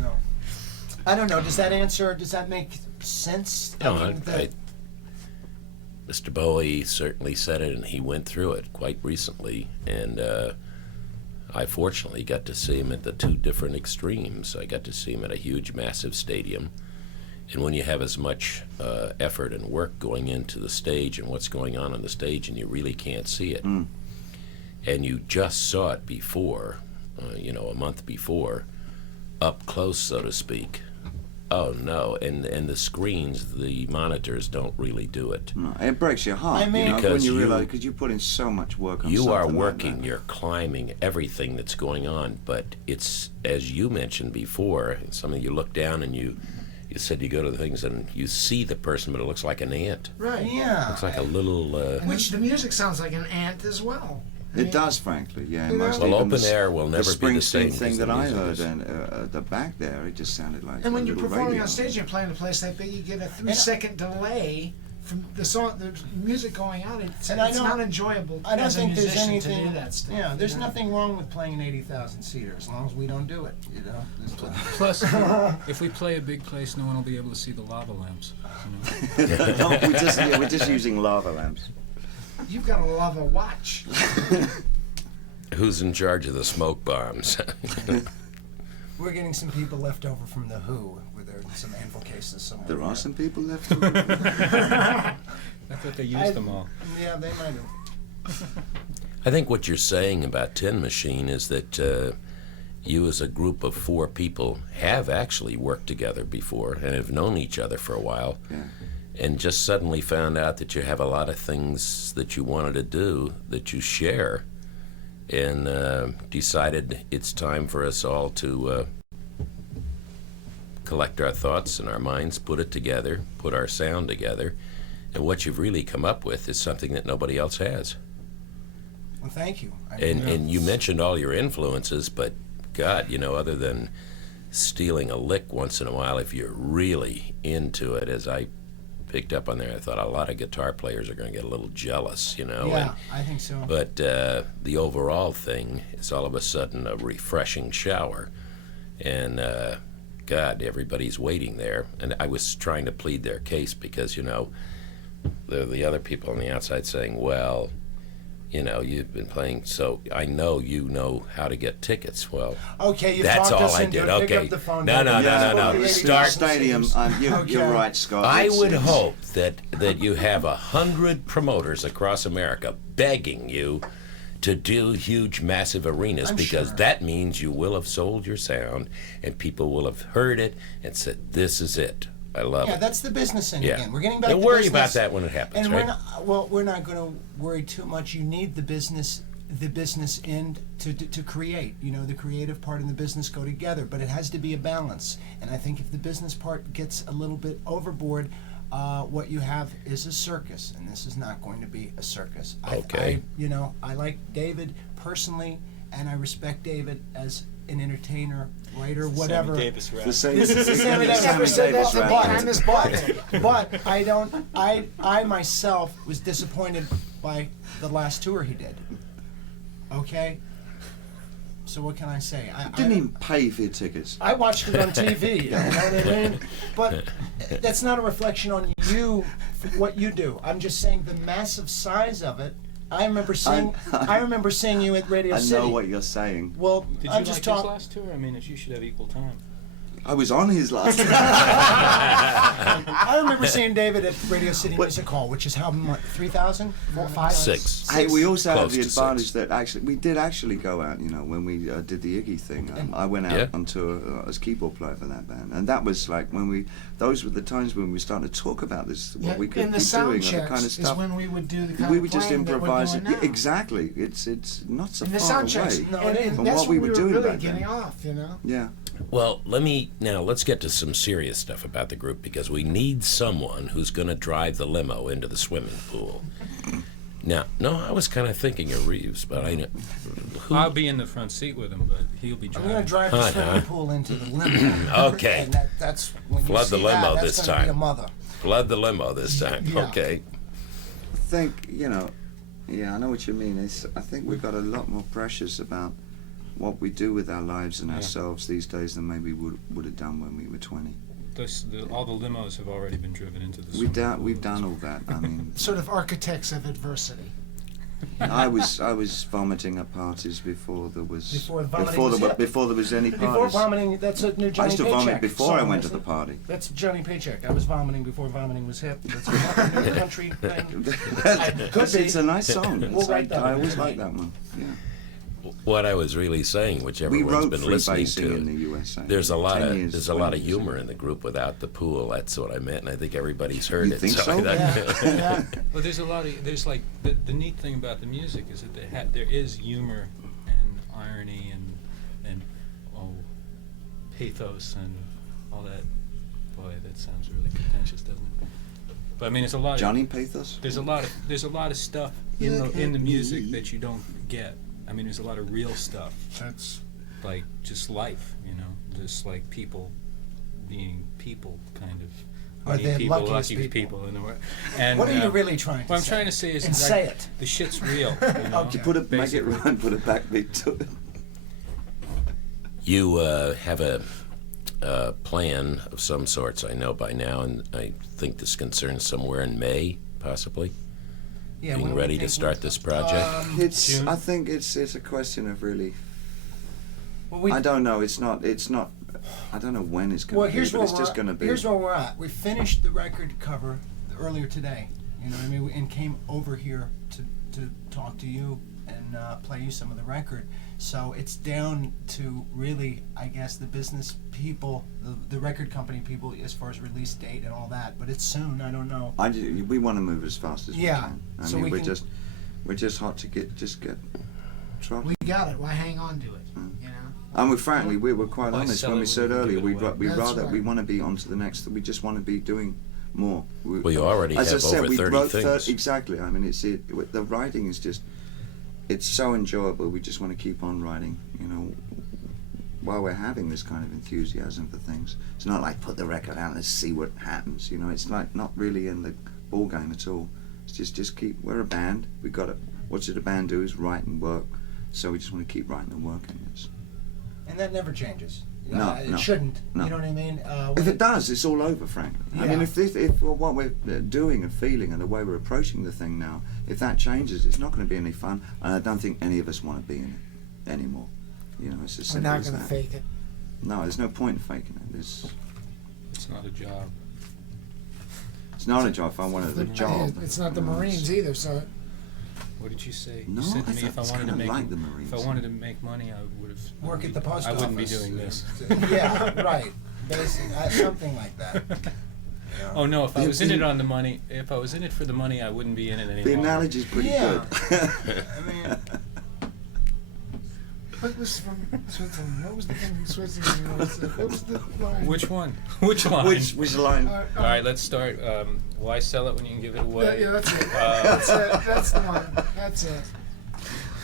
No. I don't know. Does that make sense? No, Mr. Bowie certainly said it, and he went through it quite recently. And I fortunately got to see him at the two different extremes. I got to see him at a huge, massive stadium. And when you have as much effort and work going into the stage and what's going on the stage, and you really can't see it, and you just saw it before, a month before, up close, so to speak. Oh no! And the screens, the monitors don't really do it. No, it breaks your heart. I mean, when you realize, because you put in so much work on you are something working, like that. you're climbing everything that's going on, but it's, as you mentioned before, something you look down and you said you go to the things and you see the person, but it looks like an ant. Right. Yeah. Looks like a little. Which the music sounds like an ant as well. It does, frankly, yeah. You know? Most Well, even open air will never the be the same Springsteen as thing the that I music heard, is. and at the back there, it just sounded like. And when a you're little performing radio. on stage, you're playing a place that big, you get a 3-second delay from the song, the music going out. It's not enjoyable I don't as a think there's musician anything. to do that stuff. Yeah, there's you know? nothing wrong with playing an 80,000 seater as long as we don't do it. Plus, if we play a big place, no one will be able to see the lava lamps. No, we're just using lava lamps. You've got to love a watch. Who's in charge of the smoke bombs? We're getting some people left over from the Who, where there are some anvil cases somewhere. There are here. some people left. I thought they used them all. Yeah, they might have. I think what you're saying about Tin Machine is that you as a group of 4 people have actually worked together before and have known each other for a while, and just suddenly found out that you have a lot of things that you wanted to do that you share, and decided it's time for us all to collect our thoughts and our minds, put it together, put our sound together, and what you've really come up with is something that nobody else has. Well, thank you. And you mentioned all your influences, but God, other than stealing a lick once in a while, if you're really into it, as I picked up on there, I thought a lot of guitar players are going to get a little jealous, Yeah, I think so. But the overall thing is all of a sudden a refreshing shower. And God, everybody's waiting there. And I was trying to plead their case because, the other people on the outside saying, well, you've been playing, so I know you know how to get tickets. Well, okay, you've that's talked all us I into did. it. Pick Okay. up the phone. No. The Start stadium. You're right, Scott. I It's- would it's- hope that you have 100 promoters across America begging you to do huge, massive arenas, I'm because sure. that means you will have sold your sound and people will have heard it and said, this is it. I love Yeah, it. that's the business end Yeah. again. We're getting back Don't to worry business. about that when it happens, And right? we're not going to worry too much. You need the business end to create. The creative part and the business go together, but it has to be a balance. And I think if the business part gets a little bit overboard, what you have is a circus, and this is not going to be a circus. Okay. I like David personally, and I respect David as an entertainer, writer, whatever. Davis rap. The same. This is the Sammy Davis Sammy rap. said that Davis to rap. me behind his butt. But I myself was disappointed by the last tour he did. Okay? So what can I say? Didn't even pay for your tickets. I watched it on TV, you know what I mean? But that's not a reflection on you, what you do. I'm just saying the massive size of it. I remember seeing you at Radio I City. know what you're saying. Well, Did you I'm like just his talking. last tour? I mean, you should have equal time. I was on his last. I remember seeing David at Radio City Music Hall, which is how much? 3,000? 4, 5? 6. Hey, we also have Close the to advantage 6. that actually we did actually go out. When we did the Iggy thing, I went out Yeah. on tour as keyboard player for that band, and that was like those were the times when we started to talk about this, what we could in the be sound doing, checks and the kind of is stuff. when we would do the kind We of would just playing that we're improvise doing it. Yeah, now. exactly. It's not so In the far sound checks, away. No, and, it and From that's what we when were doing really back then. getting off, Yeah. Well, let's get to some serious stuff about the group, because we need someone who's going to drive the limo into the swimming pool. Now, no, I was kind of thinking of Reeves, but I know. I'll be in the front seat with him, but he'll be I'm driving. going to drive the swimming pool into the limo. Okay. And that's when Flood you the see limo that, this that's gonna be time. a mother. Flood the limo this time. Yeah. Okay. I think Yeah, I know what you mean. I think we've got a lot more pressures about what we do with our lives and ourselves these days than maybe would have done when we were 20. All the limos have already been driven into the We've done all that. I mean, Sort of architects of adversity. I was vomiting at parties before there was Before there was any Before parties. vomiting, that's a new I Johnny used to Paycheck vomit before I song, went to isn't the it? party. That's Johnny Paycheck. I was vomiting before vomiting was hip. That's a new country thing. Could be. It's a nice song. We'll write that I one. always like that one. Yeah. What I was really saying, which We everyone's wrote been listening freebasing in the to, USA. there's a lot 10 of years, there's a lot 20 of years humor ago. in the group without the pool. That's what I meant, and I think everybody's heard You it. think so? Yeah. Well, there's a lot of there's like the neat thing about the music is that there is humor and irony and pathos and all that. Boy, that sounds really pretentious, doesn't it? But I mean, it's a lot. Johnny Pathos? There's a lot of stuff in the music that you don't get. I mean, there's a lot of real stuff. That's Like just life, just like people being people, kind of. Are Mean they people, luckiest lucky people? people in the world. And what are you really trying to what I'm say? trying to say is And like, say it. the shit's real. You make it basically. rhyme, put a backbeat to it. You have a plan of some sorts, I know by now, and I think this concerns somewhere in May, possibly. Yeah, Being when ready we to think start this project. June? I think it's a question of really. Well, we, I don't know. It's not. I don't know when it's going well, to be, here's but where it's we're just at. going to be. Here's where we're at. We finished the record cover earlier today. You know what I mean? And came over here to talk to you and play you some of the record. So it's down to really, I guess, the business people, the record company people, as far as release date and all that. But it's soon. I don't know. We want to move as fast as Yeah, we can. so I mean, we we're can- just hot to get trotted. We got it. Why hang on to it? You know. And frankly, we were quite Why honest sell when it we when said you can earlier. give it away? We That's rather right. we want to be on to the next. We just want to be doing more. Well, you already As I have said, over we 30 wrote things. exactly. I mean, the writing is just. It's so enjoyable. We just want to keep on writing. You know, while we're having this kind of enthusiasm for things. It's not like put the record out, let's see what happens. You know, it's like not really in the ball game at all. It's just keep. We're a band. We got to. What should a band do is write and work. So we just want to keep writing and working. And that never changes. No, It no, shouldn't. no. You know what I mean? If it does, it's all over, frankly. I mean, Yeah. if what we're doing and feeling and the way we're approaching the thing now, if that changes, it's not going to be any fun, and I don't think any of us want to be in it anymore. You know, it's as We're simple not as going to that. fake it. No, there's no point in faking it. It's not a job. It's not a job. If I wanted a job, It's not the you know, Marines either, so What did you say? No, You said to I me thought if I it's wanted to kinda make like the Marines. if I wanted to make money, I would have Work at the post I wouldn't be office. doing this. Yeah, right. Basically, something like that. Oh no! If I was in it on the money, if I was in it for the money, I wouldn't be in it the anymore. analogy's pretty Yeah. good. I mean, what was from Switzerland? What was the thing from Switzerland? What was the line? Which one? Which line? which line? All right, let's start. Why sell it when you can give it away? Yeah, that's it. Uh, That's it. That's the one. That's it.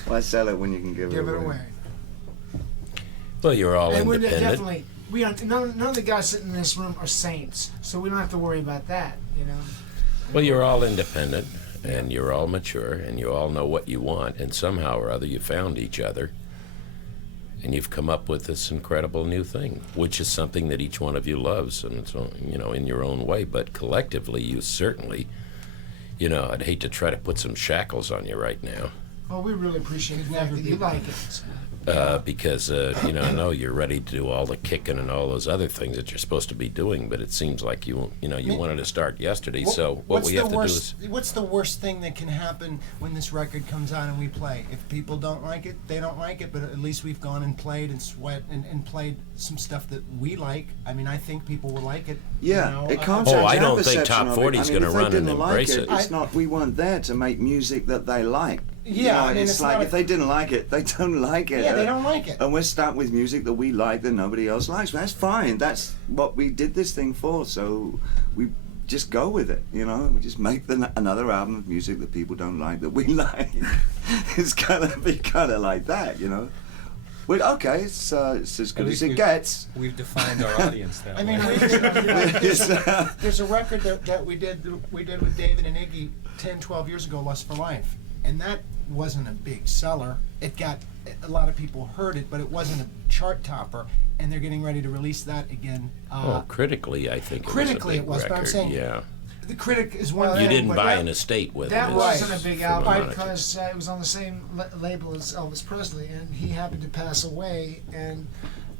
Why sell it when you can give Give it away. Well, you're all And we're independent. definitely we aren't. None of the guys sitting in this room are saints, so we don't have to worry about that. You know. Well, you're all independent, and you're all mature, and you all know what you want, and somehow or other you found each other, and you've come up with this incredible new thing, which is something that each one of you loves, and it's, you know, in your own way, but collectively you certainly, you know, I'd hate to try to put some shackles on you right now, Well, we really appreciate the fact that you like it. because, you know, I know you're ready to do all the kicking and all those other things that you're supposed to be doing, but it seems like you wanted to start yesterday, so what what's we the have to do worst? is... What's the worst thing that can happen when this record comes out and we play? If people don't like it, they don't like it. But at least we've gone and played and sweat and played some stuff that we like. I mean, I think people will like it. Yeah, you know? it can't Oh, change I our don't think perception Top of 40 it. is I mean, gonna if they run and didn't like embrace it. it. It's not. We weren't there to make music that they like. Yeah, You know, I mean, it's it's like not if they didn't like it, they don't like it. Yeah, they don't like it. And we're stuck with music that we like that nobody else likes. That's fine. That's what we did this thing for. So we just go with it. You know, we just make another album of music that people don't like that we like. It's gonna be kind of like that, you know. Well, okay, it's as good as it gets. We've defined our audience that I mean, way. there's a record that we did with David and Iggy 10, 12 years ago, Lust for Life. and that wasn't a big seller. It got, a lot of people heard it, but it wasn't a chart topper, and they're getting ready to release that again. Critically, I think critically it was a big but I'm record. saying Yeah. The Critic is one You thing, didn't but buy that- an estate with it. That as- wasn't a big from album monitor. because it was on the same label as Elvis Presley, and he happened to pass away, and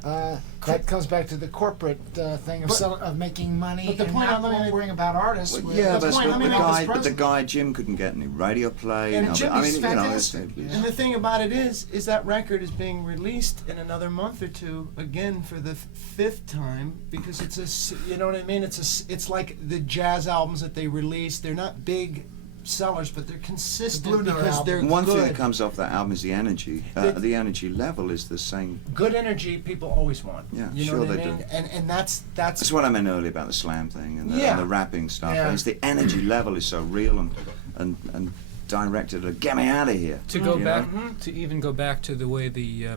that comes back to the corporate thing of making money but the and point not I'm making- worrying about artists. Well, with- yeah, the but, point but I'm the making is guy, but the Presley. guy Jim couldn't get any radio play. And but, Jimmy's you know, fantastic. And the thing about it is that record is being released in another month or two again for the fifth time because it's you know what I mean? It's like the jazz albums that they release. They're not big sellers, but they're consistent Blue Note because album. they're One good. thing that comes off that album is the energy. The energy level is the same. Good energy people always want. Yeah, you know sure what they I mean? do. And that's That's what I meant earlier about the slam thing and the, Yeah. and the rapping stuff. Yeah. And it's the energy level is so real and directed at get me out of here. To go You back, know? to even go back to the way the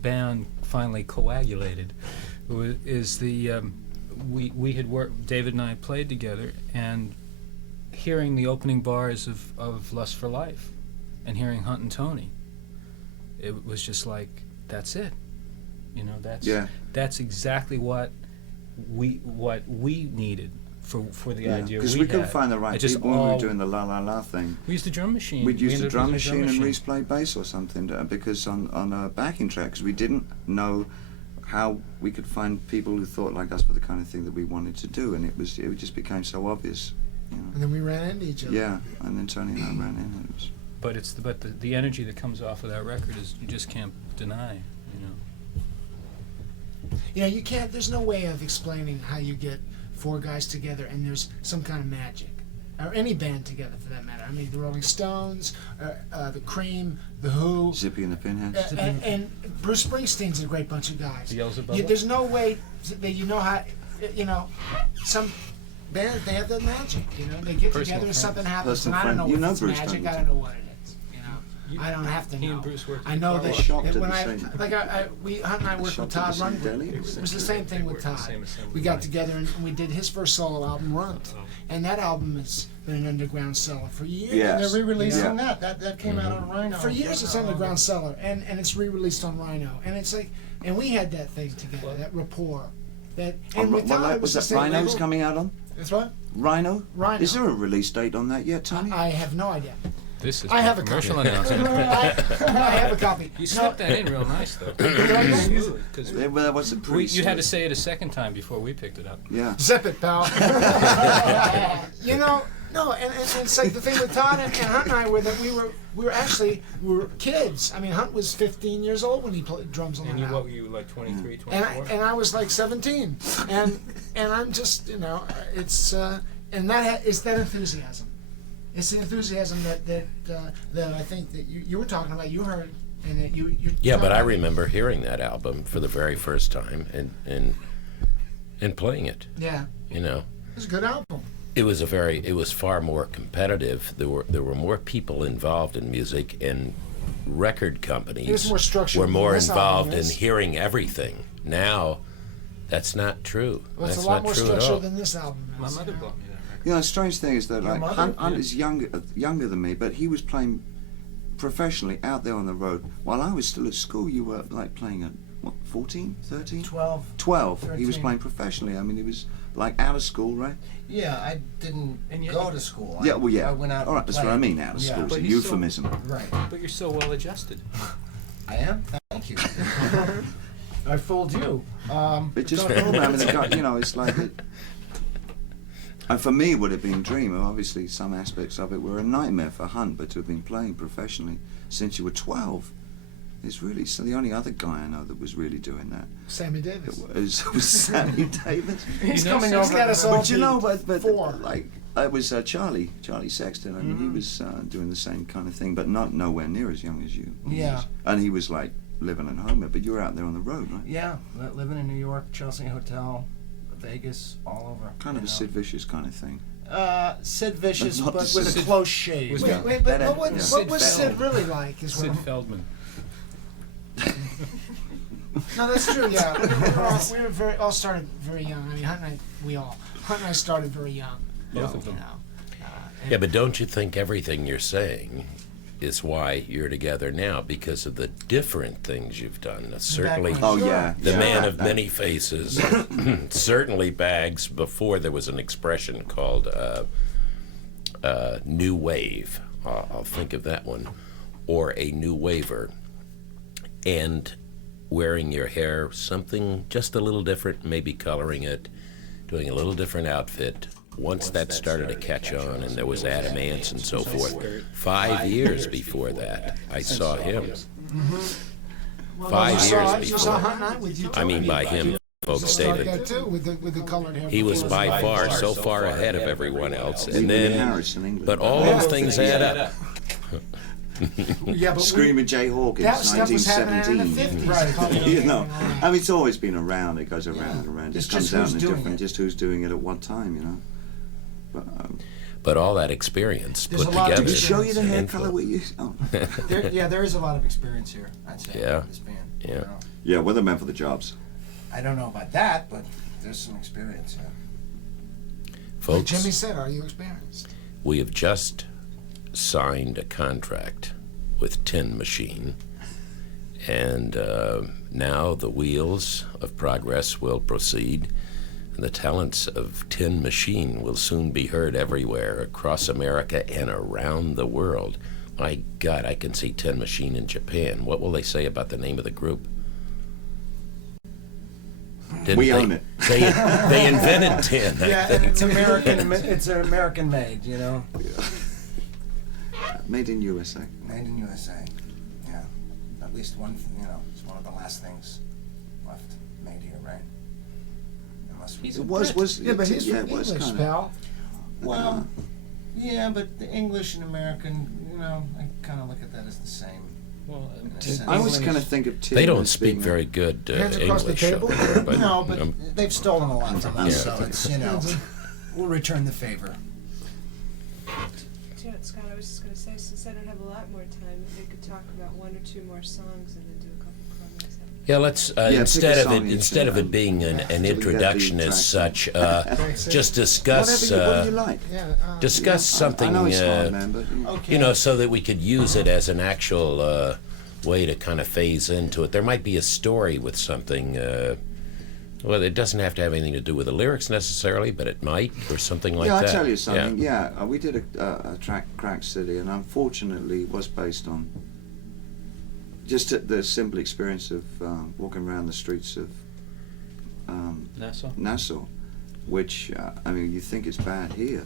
band finally coagulated, is the we had worked. David and I played together, and hearing the opening bars of Lust for Life, and hearing Hunt and Tony, it was just like that's it. You know, that's exactly what we needed for the idea because we we couldn't had. find the right It just people when we all- were doing the la la la thing. We used the drum machine. We'd use We the ended up drum using machine and Reese played bass or something because on a backing track because we didn't know how we could find people who thought like us for the kind of thing that we wanted to do, and it just became so obvious. You know? And then we ran into each other. Yeah, and then Tony and I ran in. And it was, But the energy that comes off of that record is you just can't deny. You know. Yeah, you can't. There's no way of explaining how you get four guys together and there's some kind of magic, or any band together for that matter. I mean, the Rolling Stones, the Cream, the Who, Zippy and the Pinheads. and Bruce Springsteen's a great bunch of guys. Beelzebub? There's no way that you know how. You know, some bands they have their magic. You know, they get Personal together and friends. something happens, Personal and I don't know friend. You if know it's Bruce, magic. don't you? I don't know what it is. You know, I don't have to know. He and Bruce worked I know together. that, Shocked that at when the I same- like Hunt and I worked with Shocked at Todd the same Rundgren. deli? It was the same thing with worked the Todd. same assembly We got line. together and we did his first solo album, Runt, and that album has been an underground seller for years. Yeah. and they're re-releasing Yeah. that came out on Rhino. For years, it's underground seller, and it's re-released on Rhino, and it's like, and we had that thing together, that rapport, that, and with Todd, it was the that same Rhino's label. coming out on? That's what? Rhino? Rhino. Is there a release date on that yet, Tony? I have no idea. This is I have a commercial copy. announcement. I have a copy. You slipped that in real nice though. Because There was a you had to say it a second time before we picked it up. Yeah. Zip it, pal. You know, no, and it's like the thing with Todd and Hunt and I were that we were kids. I mean, Hunt was 15 years old when he played drums on And that you, what album. were you, like 23, And 24? I was like 17, and I'm just, you know, it's and it's that enthusiasm. It's the enthusiasm that I think that you were talking about. You heard, and that you Yeah, but I remember hearing that album for the very first time and playing it. Yeah, You know, it was a good album. it was far more competitive. There were more people involved in music, and record It was companies more structured were than more this album involved in is. hearing everything. Now, that's not true. Well, it's That's a lot not more true at all. structured than this album is. My mother you know? bought me that record. You know, the strange thing is that Your like mother? Hunt is younger than me, but he was playing professionally out there on the road. While I was still at school, you were like playing at what, 14, 13? 12. 12. He was 13. playing professionally. I mean, he was like out of school, right? Yeah, I didn't And yet go you- to school. Yeah, well, yeah. I went out. All right, and that's what I played. mean. Out of Yeah. school, it's a But he's so- euphemism. Right. But you're so well adjusted. I am. Thank you. I fooled you. But just film, I mean, the guy, you know, it's like it. And for me, it would have been a dream. Obviously, some aspects of it were a nightmare for Hunt, but to have been playing professionally since you were 12 is really. So the only other guy I know that was really doing that Sammy Davis. was Sammy Davis. He's You know, coming Sam's over. got us all But you know, beat. but Four. like it was Charlie Sexton. I mean, he was doing the same kind of thing, but not nowhere near as young as you. Yeah. And he was like living at home, but you were out there on the road, right? Yeah, living in New York, Chelsea Hotel, Vegas, all over. Kind of you a know. Sid Vicious kind of thing. Sid Vicious, Not but the with a Sid- close shave. Was- Wait, but That- what yeah. was Sid Sid Feldman. really like? Is Sid what, Feldman. no, that's true. Yeah, we were all started very young. I mean, Hunt and I started very young. Both of them. You know, Yeah, but don't you think everything you're saying is why you're together now, because of the different things you've done? Certainly, the man of many faces, certainly Bags, before there was an expression called new wave. I'll think of that one, or a new waver, and wearing your hair something just a little different, maybe coloring it, doing a little different outfit. Once that started to catch on, and there was Adam Ants and so forth, 5 years before that, I saw him. 5 years before. I mean by him, folks, David. He was by far so far ahead of everyone else, and then, but all those things add up. Yeah, but Screaming Jay Hawkins, 1917. Right. You know, I mean, it's always been around. It goes around and around. It comes down to different, just who's doing it at what time, you know. But all that experience There's put a lot of together. Did we show you the hair color we used? Oh. There is a lot of experience here, I'd say. Yeah. In this band. Yeah. You know? Yeah, we're the men for the jobs. I don't know about that, but there's some experience here. Like Folks, Jimmy said, are you experienced? we have just signed a contract with Tin Machine, and now the wheels of progress will proceed, and the talents of Tin Machine will soon be heard everywhere across America and around the world. My God, I can see Tin Machine in Japan. What will they say about the name of the group? We own it. They invented tin. Yeah, and it's American. It's an American made, you know. Made in USA. Made in USA. Yeah. At least one. You know, it's one of the last things left made here, right? Unless we. It was Yeah, but he's yeah, from it was English, kind pal. Well, yeah, but the English and American, you know, I kind of look at that as the same. Well, in a sense. I always kind of think of tin. They don't as speak being very good Hands across the English table? up there, but No, but they've stolen a lot from us, Yeah. so it's, you know, we'll return the favor. Yeah, Scott, I was just going to say, since I don't have a lot more time, if we could talk about one or two more songs and then do a couple promos. yeah, let's pick a instead of song it being an we get introduction the as track. such, just discuss Whatever you like. Yeah, discuss something. I know it's hard, man, but Okay. You know, so that we could use it as an actual way to kind of phase into it. There might be a story with something. Well, it doesn't have to have anything to do with the lyrics necessarily, but it might, or something like that. I'll tell you something. Yeah, we did a track, Crack City, and unfortunately was based on just the simple experience of walking around the streets of Nassau, which, I mean, you think it's bad here,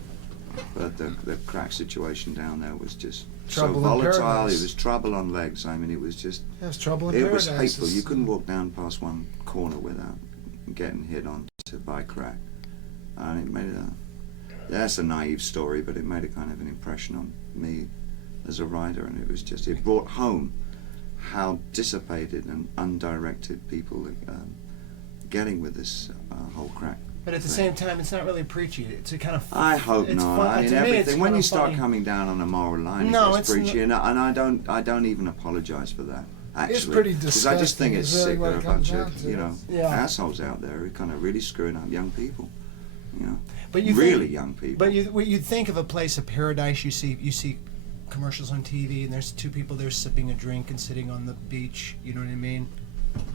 but the crack situation down there was just Trouble in so volatile. paradise. It was trouble on legs. I mean, it was just, There's trouble in it paradise. was hateful. You couldn't walk down past one corner without getting hit on to buy crack. And it made that's a naive story, but it made a kind of an impression on me as a writer, and it was just, it brought home how dissipated and undirected people are getting with this whole crack. But at the same time, it's not really preachy. It's a kind of. I hope it's not. fun- I mean, to me, it's everything. When kind you of start funny. coming down on a moral line, No, it gets it's preachy, and I don't even apologize for that. Actually, It's pretty because I just think disgusting, it's is really sick. what There are it a bunch comes of down to. Yeah. assholes out there who kind of really screwing up young people. You know, But you really think, young people. But you'd think of a place of paradise. You see commercials on TV, and there's two people there sipping a drink and sitting on the beach. You know what I mean?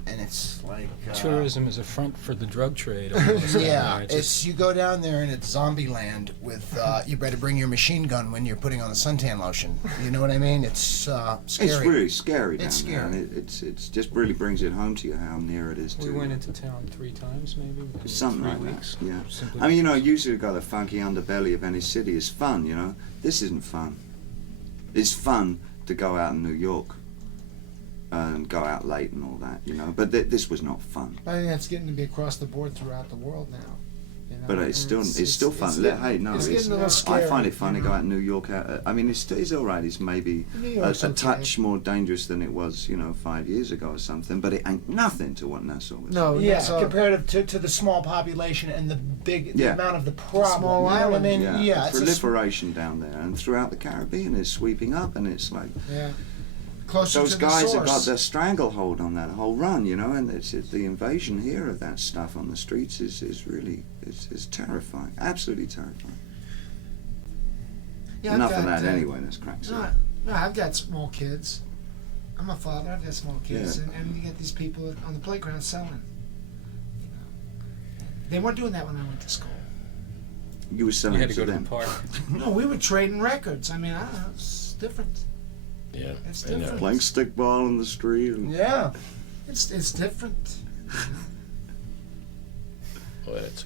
And it's like tourism is a front for the drug trade. almost. Yeah, It's it's you go down there and it's zombie land with you better bring your machine gun when you're putting on the suntan lotion. You know what I mean? It's scary. It's really scary down It's there, scary. and it's just really brings it home to you how near it is to. we went into town 3 times, maybe. within Something 3 like weeks. that, yeah. Simply I mean, you know, usually got the funky underbelly of any city is fun, you know. This isn't fun. It's fun to go out in New York and go out late and all that, you know. But this was not fun. I think that's getting to be across the board throughout the world now. You know? But it's And still fun. Hey, no, it's it's, getting a little I scary, find it fun to you go know? out in New York. I mean, it's all right. It's maybe New a York's okay. touch more dangerous than it was, you know, 5 years ago or something. But it ain't nothing to what Nassau was. No, Yeah, Nassau- comparative to the small population and the Yeah. amount of the problem. Small you know what I island. mean? Yeah, it's a proliferation down there and throughout the Caribbean is sweeping up, and it's like Yeah. Closer those to the guys have got source. the stranglehold on that whole run, you know, and it's the invasion here of that stuff on the streets is really it's terrifying, absolutely terrifying. Yeah, Enough I've of got, that anyway. That's crack. No, I've got small kids. I'm a father. I've got small kids, Yeah. and you get these people on the playground selling. You know, they weren't doing that when I went to school. You were selling You had it to go to them. the park. No, we were trading records. I mean, I don't know. It's different. Yeah, It's I know. different. Playing stickball on the street. And Yeah. It's different. Boy, that's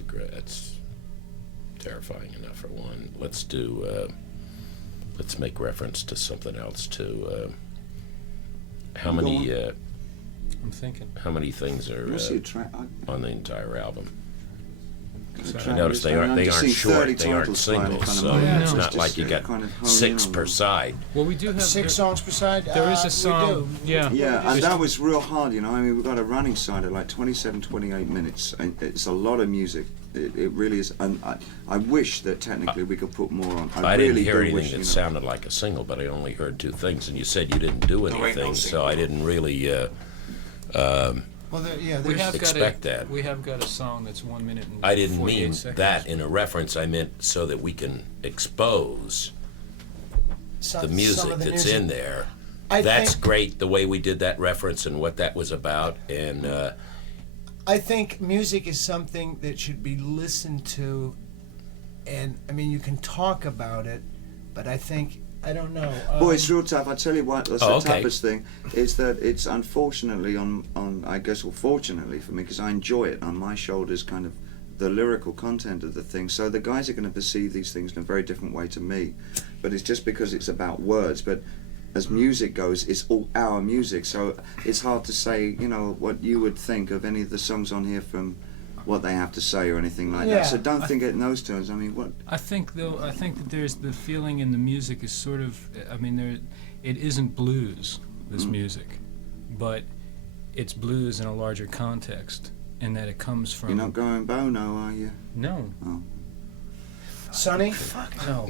terrifying enough for one. Let's make reference to something else too. How Go many I'm thinking. how many things are What's the track? on the entire album? Sorry. I noticed they aren't short. They aren't singles, so Yeah. it's No, not like you got kind of hone 6 in per on side. Well, we do have 6 songs per side. There is we a song. do. Yeah. Yeah, and that was real hard, you know. I mean, we've got a running side of like 27, 28 minutes. And it's a lot of music. It really is. And I wish that technically we could put more on. I really didn't hear do anything wish, that you know. sounded like a single, but I only heard 2 things. And you said you didn't do ain't no anything, so single. I didn't really Well, We there's have expect got that. We have got a song that's 1 minute and I didn't 48 mean seconds. that in a reference. I meant so that we can expose the music that's in there. That's think, great, the way we did that reference and what that was about. And I think music is something that should be listened to, and I mean you can talk about it, but I think I don't know. Boy, it's real tough. I tell you what, that's Oh, the okay. toughest thing is that it's unfortunately on I guess, or fortunately for me, because I enjoy it, on my shoulders kind of the lyrical content of the thing. So the guys are going to perceive these things in a very different way to me. But it's just because it's about words. But as music goes, it's all our music. So it's hard to say, you know, what you would think of any of the songs on here from what they have to say or anything like Yeah. that. So don't think it in those terms. I mean, what? I think that there's the feeling in the music is sort of, I mean, it isn't blues, this music, but it's blues in a larger context, in that it comes from. You're not going Bono, are you? No. Sonny. No.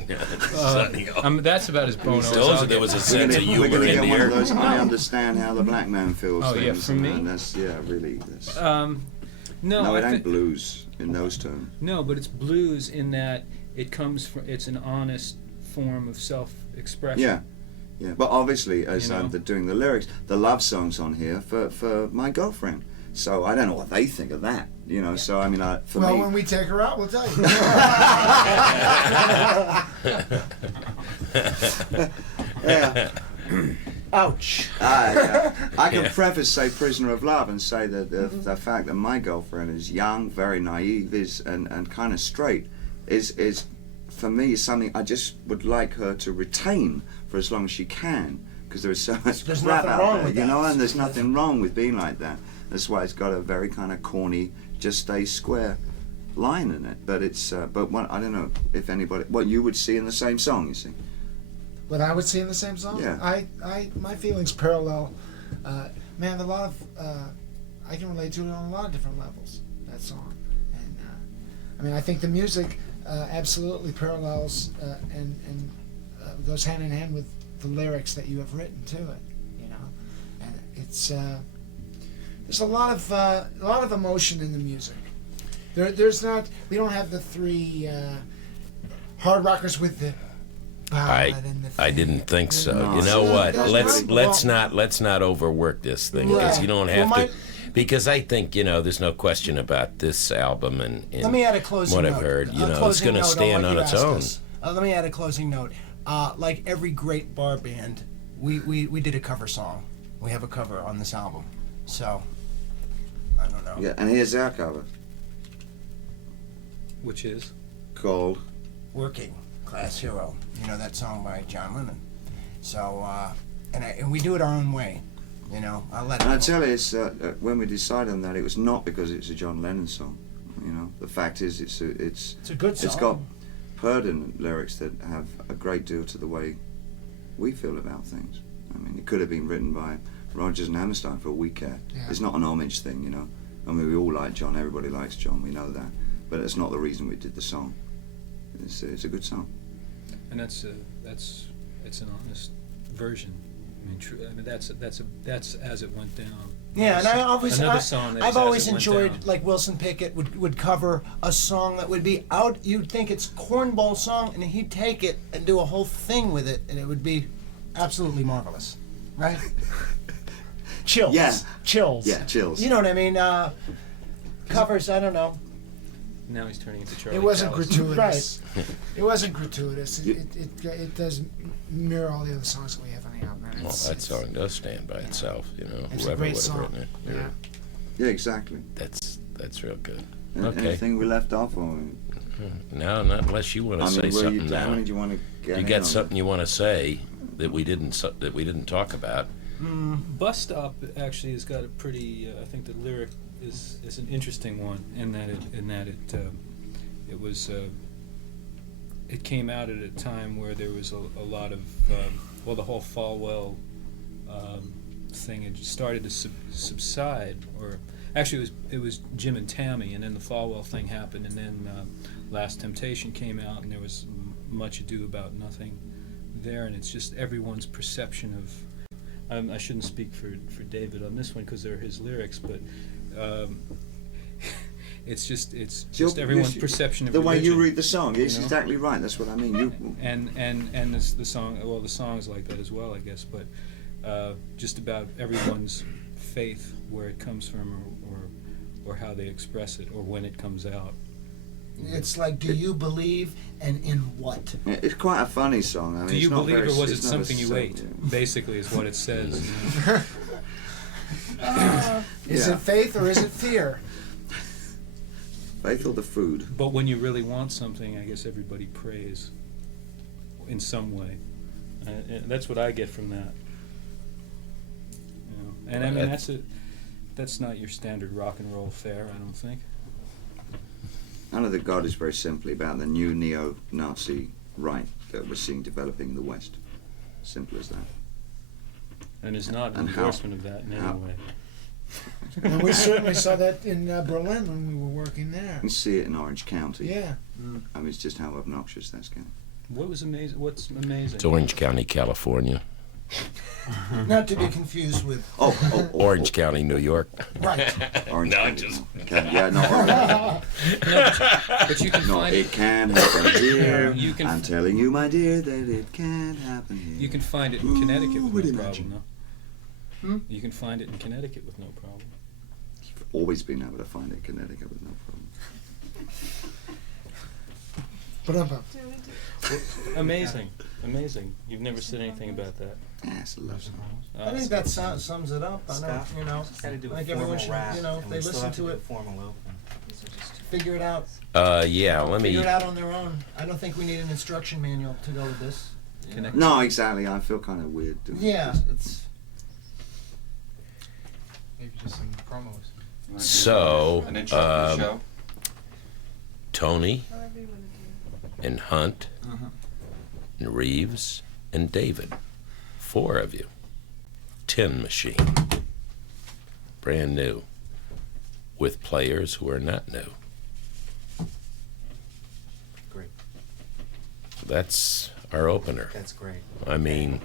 Sonny, That's about as Bono as told I'll you there get. was a We're sense of gonna humor get in one of here. those. I understand how the black man feels. Oh, yeah, things, from me? and that's really. That's, No, no, I it ain't thi- blues in those terms. No, but it's blues in that it comes from. It's an honest form of self-expression. Yeah, yeah. But obviously, as You know? they're doing the lyrics, the love songs on here for my girlfriend. So I don't know what they think of that. You know. So I mean, for Well, me. when we take her out, we'll tell you. Yeah. Ouch. I can preface, say, Prisoner of Love and say that the fact that my girlfriend is young, very naive, and kind of straight, is for me is something I just would like her to retain for as long as she can, because there is so much There's crap nothing out wrong there, with you that. know, and there's nothing wrong with being like that. That's why it's got a very kind of corny, just stay square line in it. But it's, but what, I don't know if anybody, what you would see in the same song, you see. What I would see in the same song? Yeah. My feelings parallel. Man, a lot of I can relate to it on a lot of different levels. That song, and I mean, I think the music absolutely parallels and goes hand in hand with the lyrics that you have written to it. You know, and it's there's a lot of emotion in the music. There's not. We don't have the 3 hard rockers with the. I didn't think so. No. You know what? That's Let's not overwork this thing, because you don't have to. Because I think, you know, there's no question about this album and Let me add a closing what note. I've heard. You A know, it's closing going to note stand what on you its asked own. us. Let me add a closing note. Like every great bar band, we did a cover song. We have a cover on this album. So, I don't know. Yeah, and here's our cover Which is. called. Working Class Hero. You know that song by John Lennon. So, and we do it our own way. You know, I'll let And I it tell you, it's when we decided on that, it was not because it's a John Lennon song. You know, the fact is, it's a good song. It's got pertinent lyrics that have a great deal to the way we feel about things. I mean, it could have been written by Rodgers and Hammerstein for all we care. Yeah. It's not an homage thing, you know. I mean, we all like John. Everybody likes John. We know that, but it's not the reason we did the song. It's a good song. And it's an honest version. I mean, that's as it went down. Yeah, and Another song that I've was always As It Went enjoyed, Down. like Wilson Pickett would cover a song that would be out, you'd think it's cornball song, and he'd take it and do a whole thing with it, and it would be absolutely marvelous, right? Chills. Yeah. Chills. Yeah, chills. You know what I mean? Covers, I don't know. Now he's turning into Charlie It wasn't Callis. gratuitous. It wasn't gratuitous. It does mirror all the other songs that we have on the album. And Well, it's- that song does stand by itself, you know. It's a Whoever great would have song. written it. Yeah. Yeah, exactly. That's real good. Okay. Okay. Anything we left off on? No, not unless you want to I say mean, something how now. many do you want to get You in got on? something you want to say that we didn't talk about? Bus Stop actually has got a pretty. I think the lyric is an interesting one in that it was it came out at a time where there was a lot of the whole Falwell thing had started to subside, or actually it was Jim and Tammy, and then the Falwell thing happened, and then Last Temptation came out, and there was Much Ado About Nothing there, and it's just everyone's perception of. I shouldn't speak for David on this one because they're his lyrics, but it's just everyone's perception of the way you religion, read the song. It's you know? exactly right. That's what I mean. You and the song. Well, the song's like that as well, I guess. But just about everyone's faith, where it comes from, or how they express it, or when it comes out. It's like, do you believe, and in what? It's quite a funny song. I mean, Do you it's not believe, very, or was it it's not something you a- ate? yeah. Basically, is what it says. Is Yeah. it faith or is it fear? Faith or the food? But when you really want something, I guess everybody prays in some way. And that's what I get from that. You know? And I mean, that's not your standard rock and roll fare, I don't think. Under the God is very simply about the new neo-Nazi right that we're seeing developing in the West. Simple as that. And is not an And how- endorsement of that in any how- way. And we certainly saw that in Berlin when we were working there. You can see it in Orange County. Yeah. I mean, it's just how obnoxious that's getting. What's amazing? It's Orange County, California. Not to be confused with Oh, Orange County, New York. right. Orange No, County. just- Yeah, no, But you can no, find it can happen here. You can I'm telling you, my dear, that it can happen here. You can find it in Connecticut Who with would no imagine? problem, though. Hmm? You can find it in Connecticut with no problem. You've always been able to find it in Connecticut with no problem. Amazing. You've never said anything about that. Yeah, it's a love song. I think that sums it up. I don't, you know, Gotta do I think a everyone formal should, rap, you know, if and they we still listen have to do it, a formal open. figure it out. Yeah, let Figure it me. out on their own. I don't think we need an instruction manual to go with this. you know? Connect- No, exactly. I feel kind of weird doing Yeah, this. it's. Maybe just some promos. So, An intro for the show. Tony However you want to do and Hunt and Reeves and David. 4 of you. Tin Machine. Brand new. With players who are not new. Great. That's our opener. That's great. I mean,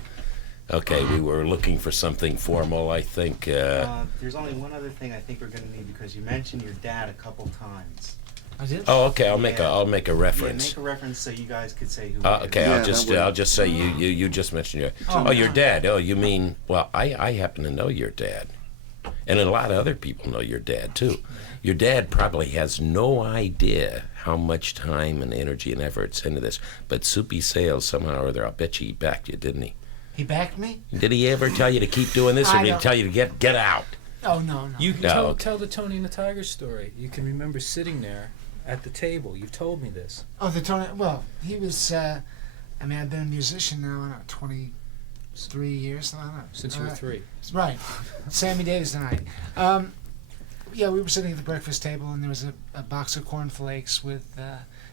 okay, we were looking for something formal, I think. There's only one other thing I think we're going to need because you mentioned your dad a couple times. I did. Oh, okay, I'll make Yeah. a reference. Yeah, make a reference so you guys could say who. it Okay, is. Yeah, I'll that just say you just mentioned your Oh, your no. dad. Oh, you mean, well, I happen to know your dad, and a lot of other people know your dad too. Your dad probably has no idea how much time and energy and effort's into this, but Soupy Sales somehow or other, I'll bet you he backed you, didn't he? He backed me? Did he ever tell you to keep doing this, or I did he don't- tell you to get out? Oh, no. You No, okay. tell the Tony and the Tiger story. You can remember sitting there at the table. You've told me this. Oh, the Tony. Well, he was. I mean, I've been a musician now, I don't know, 23 years. I don't know. Since you were 3. Right. Sammy Davis and I. Yeah, we were sitting at the breakfast table, and there was a box of cornflakes with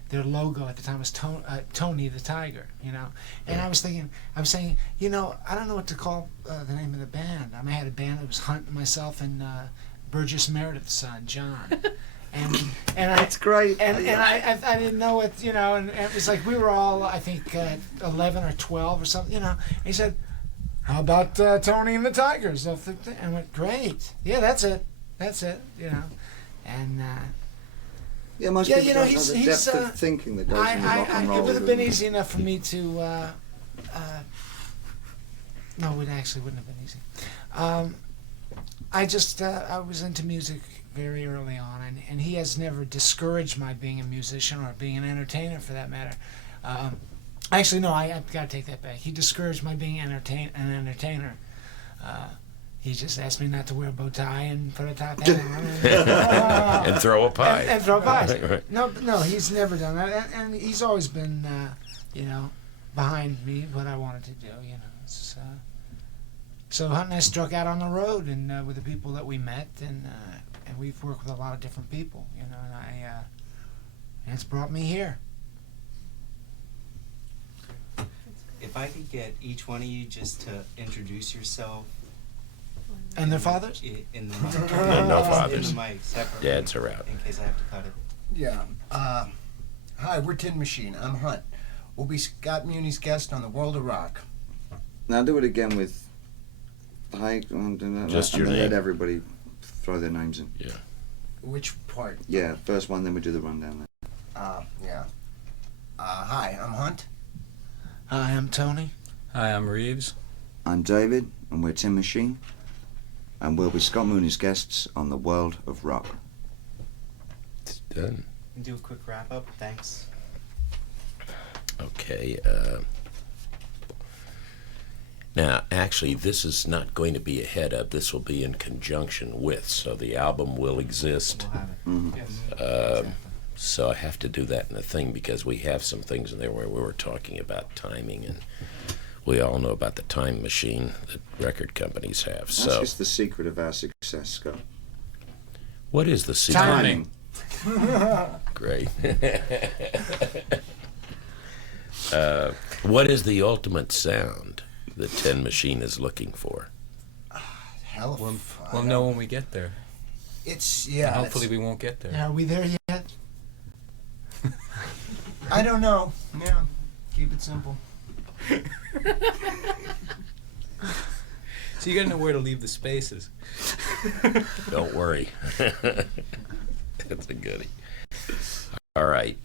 their logo at the time was Tony the Tiger, you know. And I was saying, you know, I don't know what to call the name of the band. I mean, I had a band that was Hunt, myself, and Burgess Meredith's son, John. And That's great. and I didn't know what, you know, and it was like we were all, I think, 11 or 12 or something, you know. And he said, how about Tony and the Tigers? I went, great. Yeah, that's it. You know, and. Yeah, most Yeah, people you know, don't he's- know the he's, depth of thinking that goes into rock and roll. It would have been easy enough for me to. No, it actually wouldn't have been easy. I was into music very early on, and he has never discouraged my being a musician or being an entertainer, for that matter. Actually, no, I've got to take that back. He discouraged my being an entertainer. He just asked me not to wear a bow tie and put a top hat on. And throw a pie. And throw pies. Right. No, he's never done that, and he's always been, behind me what I wanted to do. You know, so Hunt and I struck out on the road, and with the people that we met, and we've worked with a lot of different people. You know, and it's brought me here. If I could get each one of you just to introduce yourself. And their fathers? In the No mic. fathers. In the mic, separately. Dads are out. In case I have to cut it. Yeah. Hi, we're Tin Machine. I'm Hunt. We'll be Scott Muni's guest on the World of Rock. Now do it again with hi. Just and your then name. let everybody throw their names in. Yeah. Which part? Yeah, first one, then we do the rundown. Yeah. Hi, I'm Hunt. Hi, I'm Tony. Hi, I'm Reeves. I'm David, and we're Tin Machine, and we'll be Scott Mooney's guests on the World of Rock. It's done. Do a quick wrap up. Thanks. Okay. Now, actually, this is not going to be ahead of. This will be in conjunction with. So the album will exist. We'll have it. Mhm. Yes. Exactly. So I have to do that in the thing because we have some things in there where we were talking about timing, and we all know about the time machine that record companies have. That's So just the secret of our success, Scott. what is the secret? Timing. Great. What is the ultimate sound the Tin Machine is looking for? Hell of We'll know when we get there. It's, yeah. Hopefully we won't get there. Are we there yet? I don't know. Yeah. Keep it simple. So you gotta know where to leave the spaces. Don't worry. That's a goodie. All right.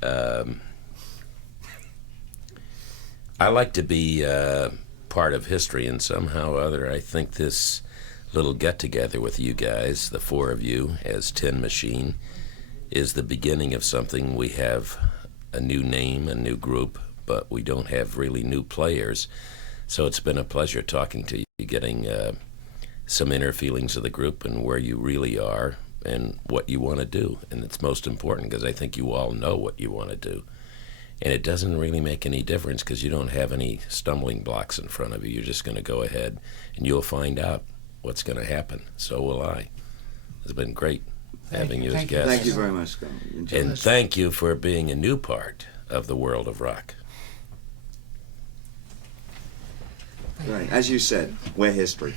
I like to be part of history, and somehow or other, I think this little get-together with you guys, the four of you, as Tin Machine, is the beginning of something. We have a new name, a new group, but we don't have really new players. So it's been a pleasure talking to you, getting some inner feelings of the group and where you really are and what you want to do. And it's most important because I think you all know what you want to do. And it doesn't really make any difference because you don't have any stumbling blocks in front of you. You're just going to go ahead and you'll find out what's going to happen. So will I. It's been great having you as Thank you. guests. Thank you very much, Scott. Enjoy And it. thank you for being a new part of the World of Rock. Right. As you said, we're history.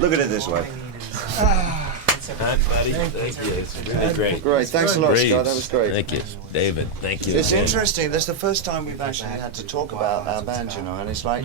Look at it this All way. I need is, Thank you. It's really great. Great. Thanks a lot, Scott. That was great. Thank you. David, thank you. It's again. interesting. That's the first time we've actually had to talk about our band, you know, and it's like,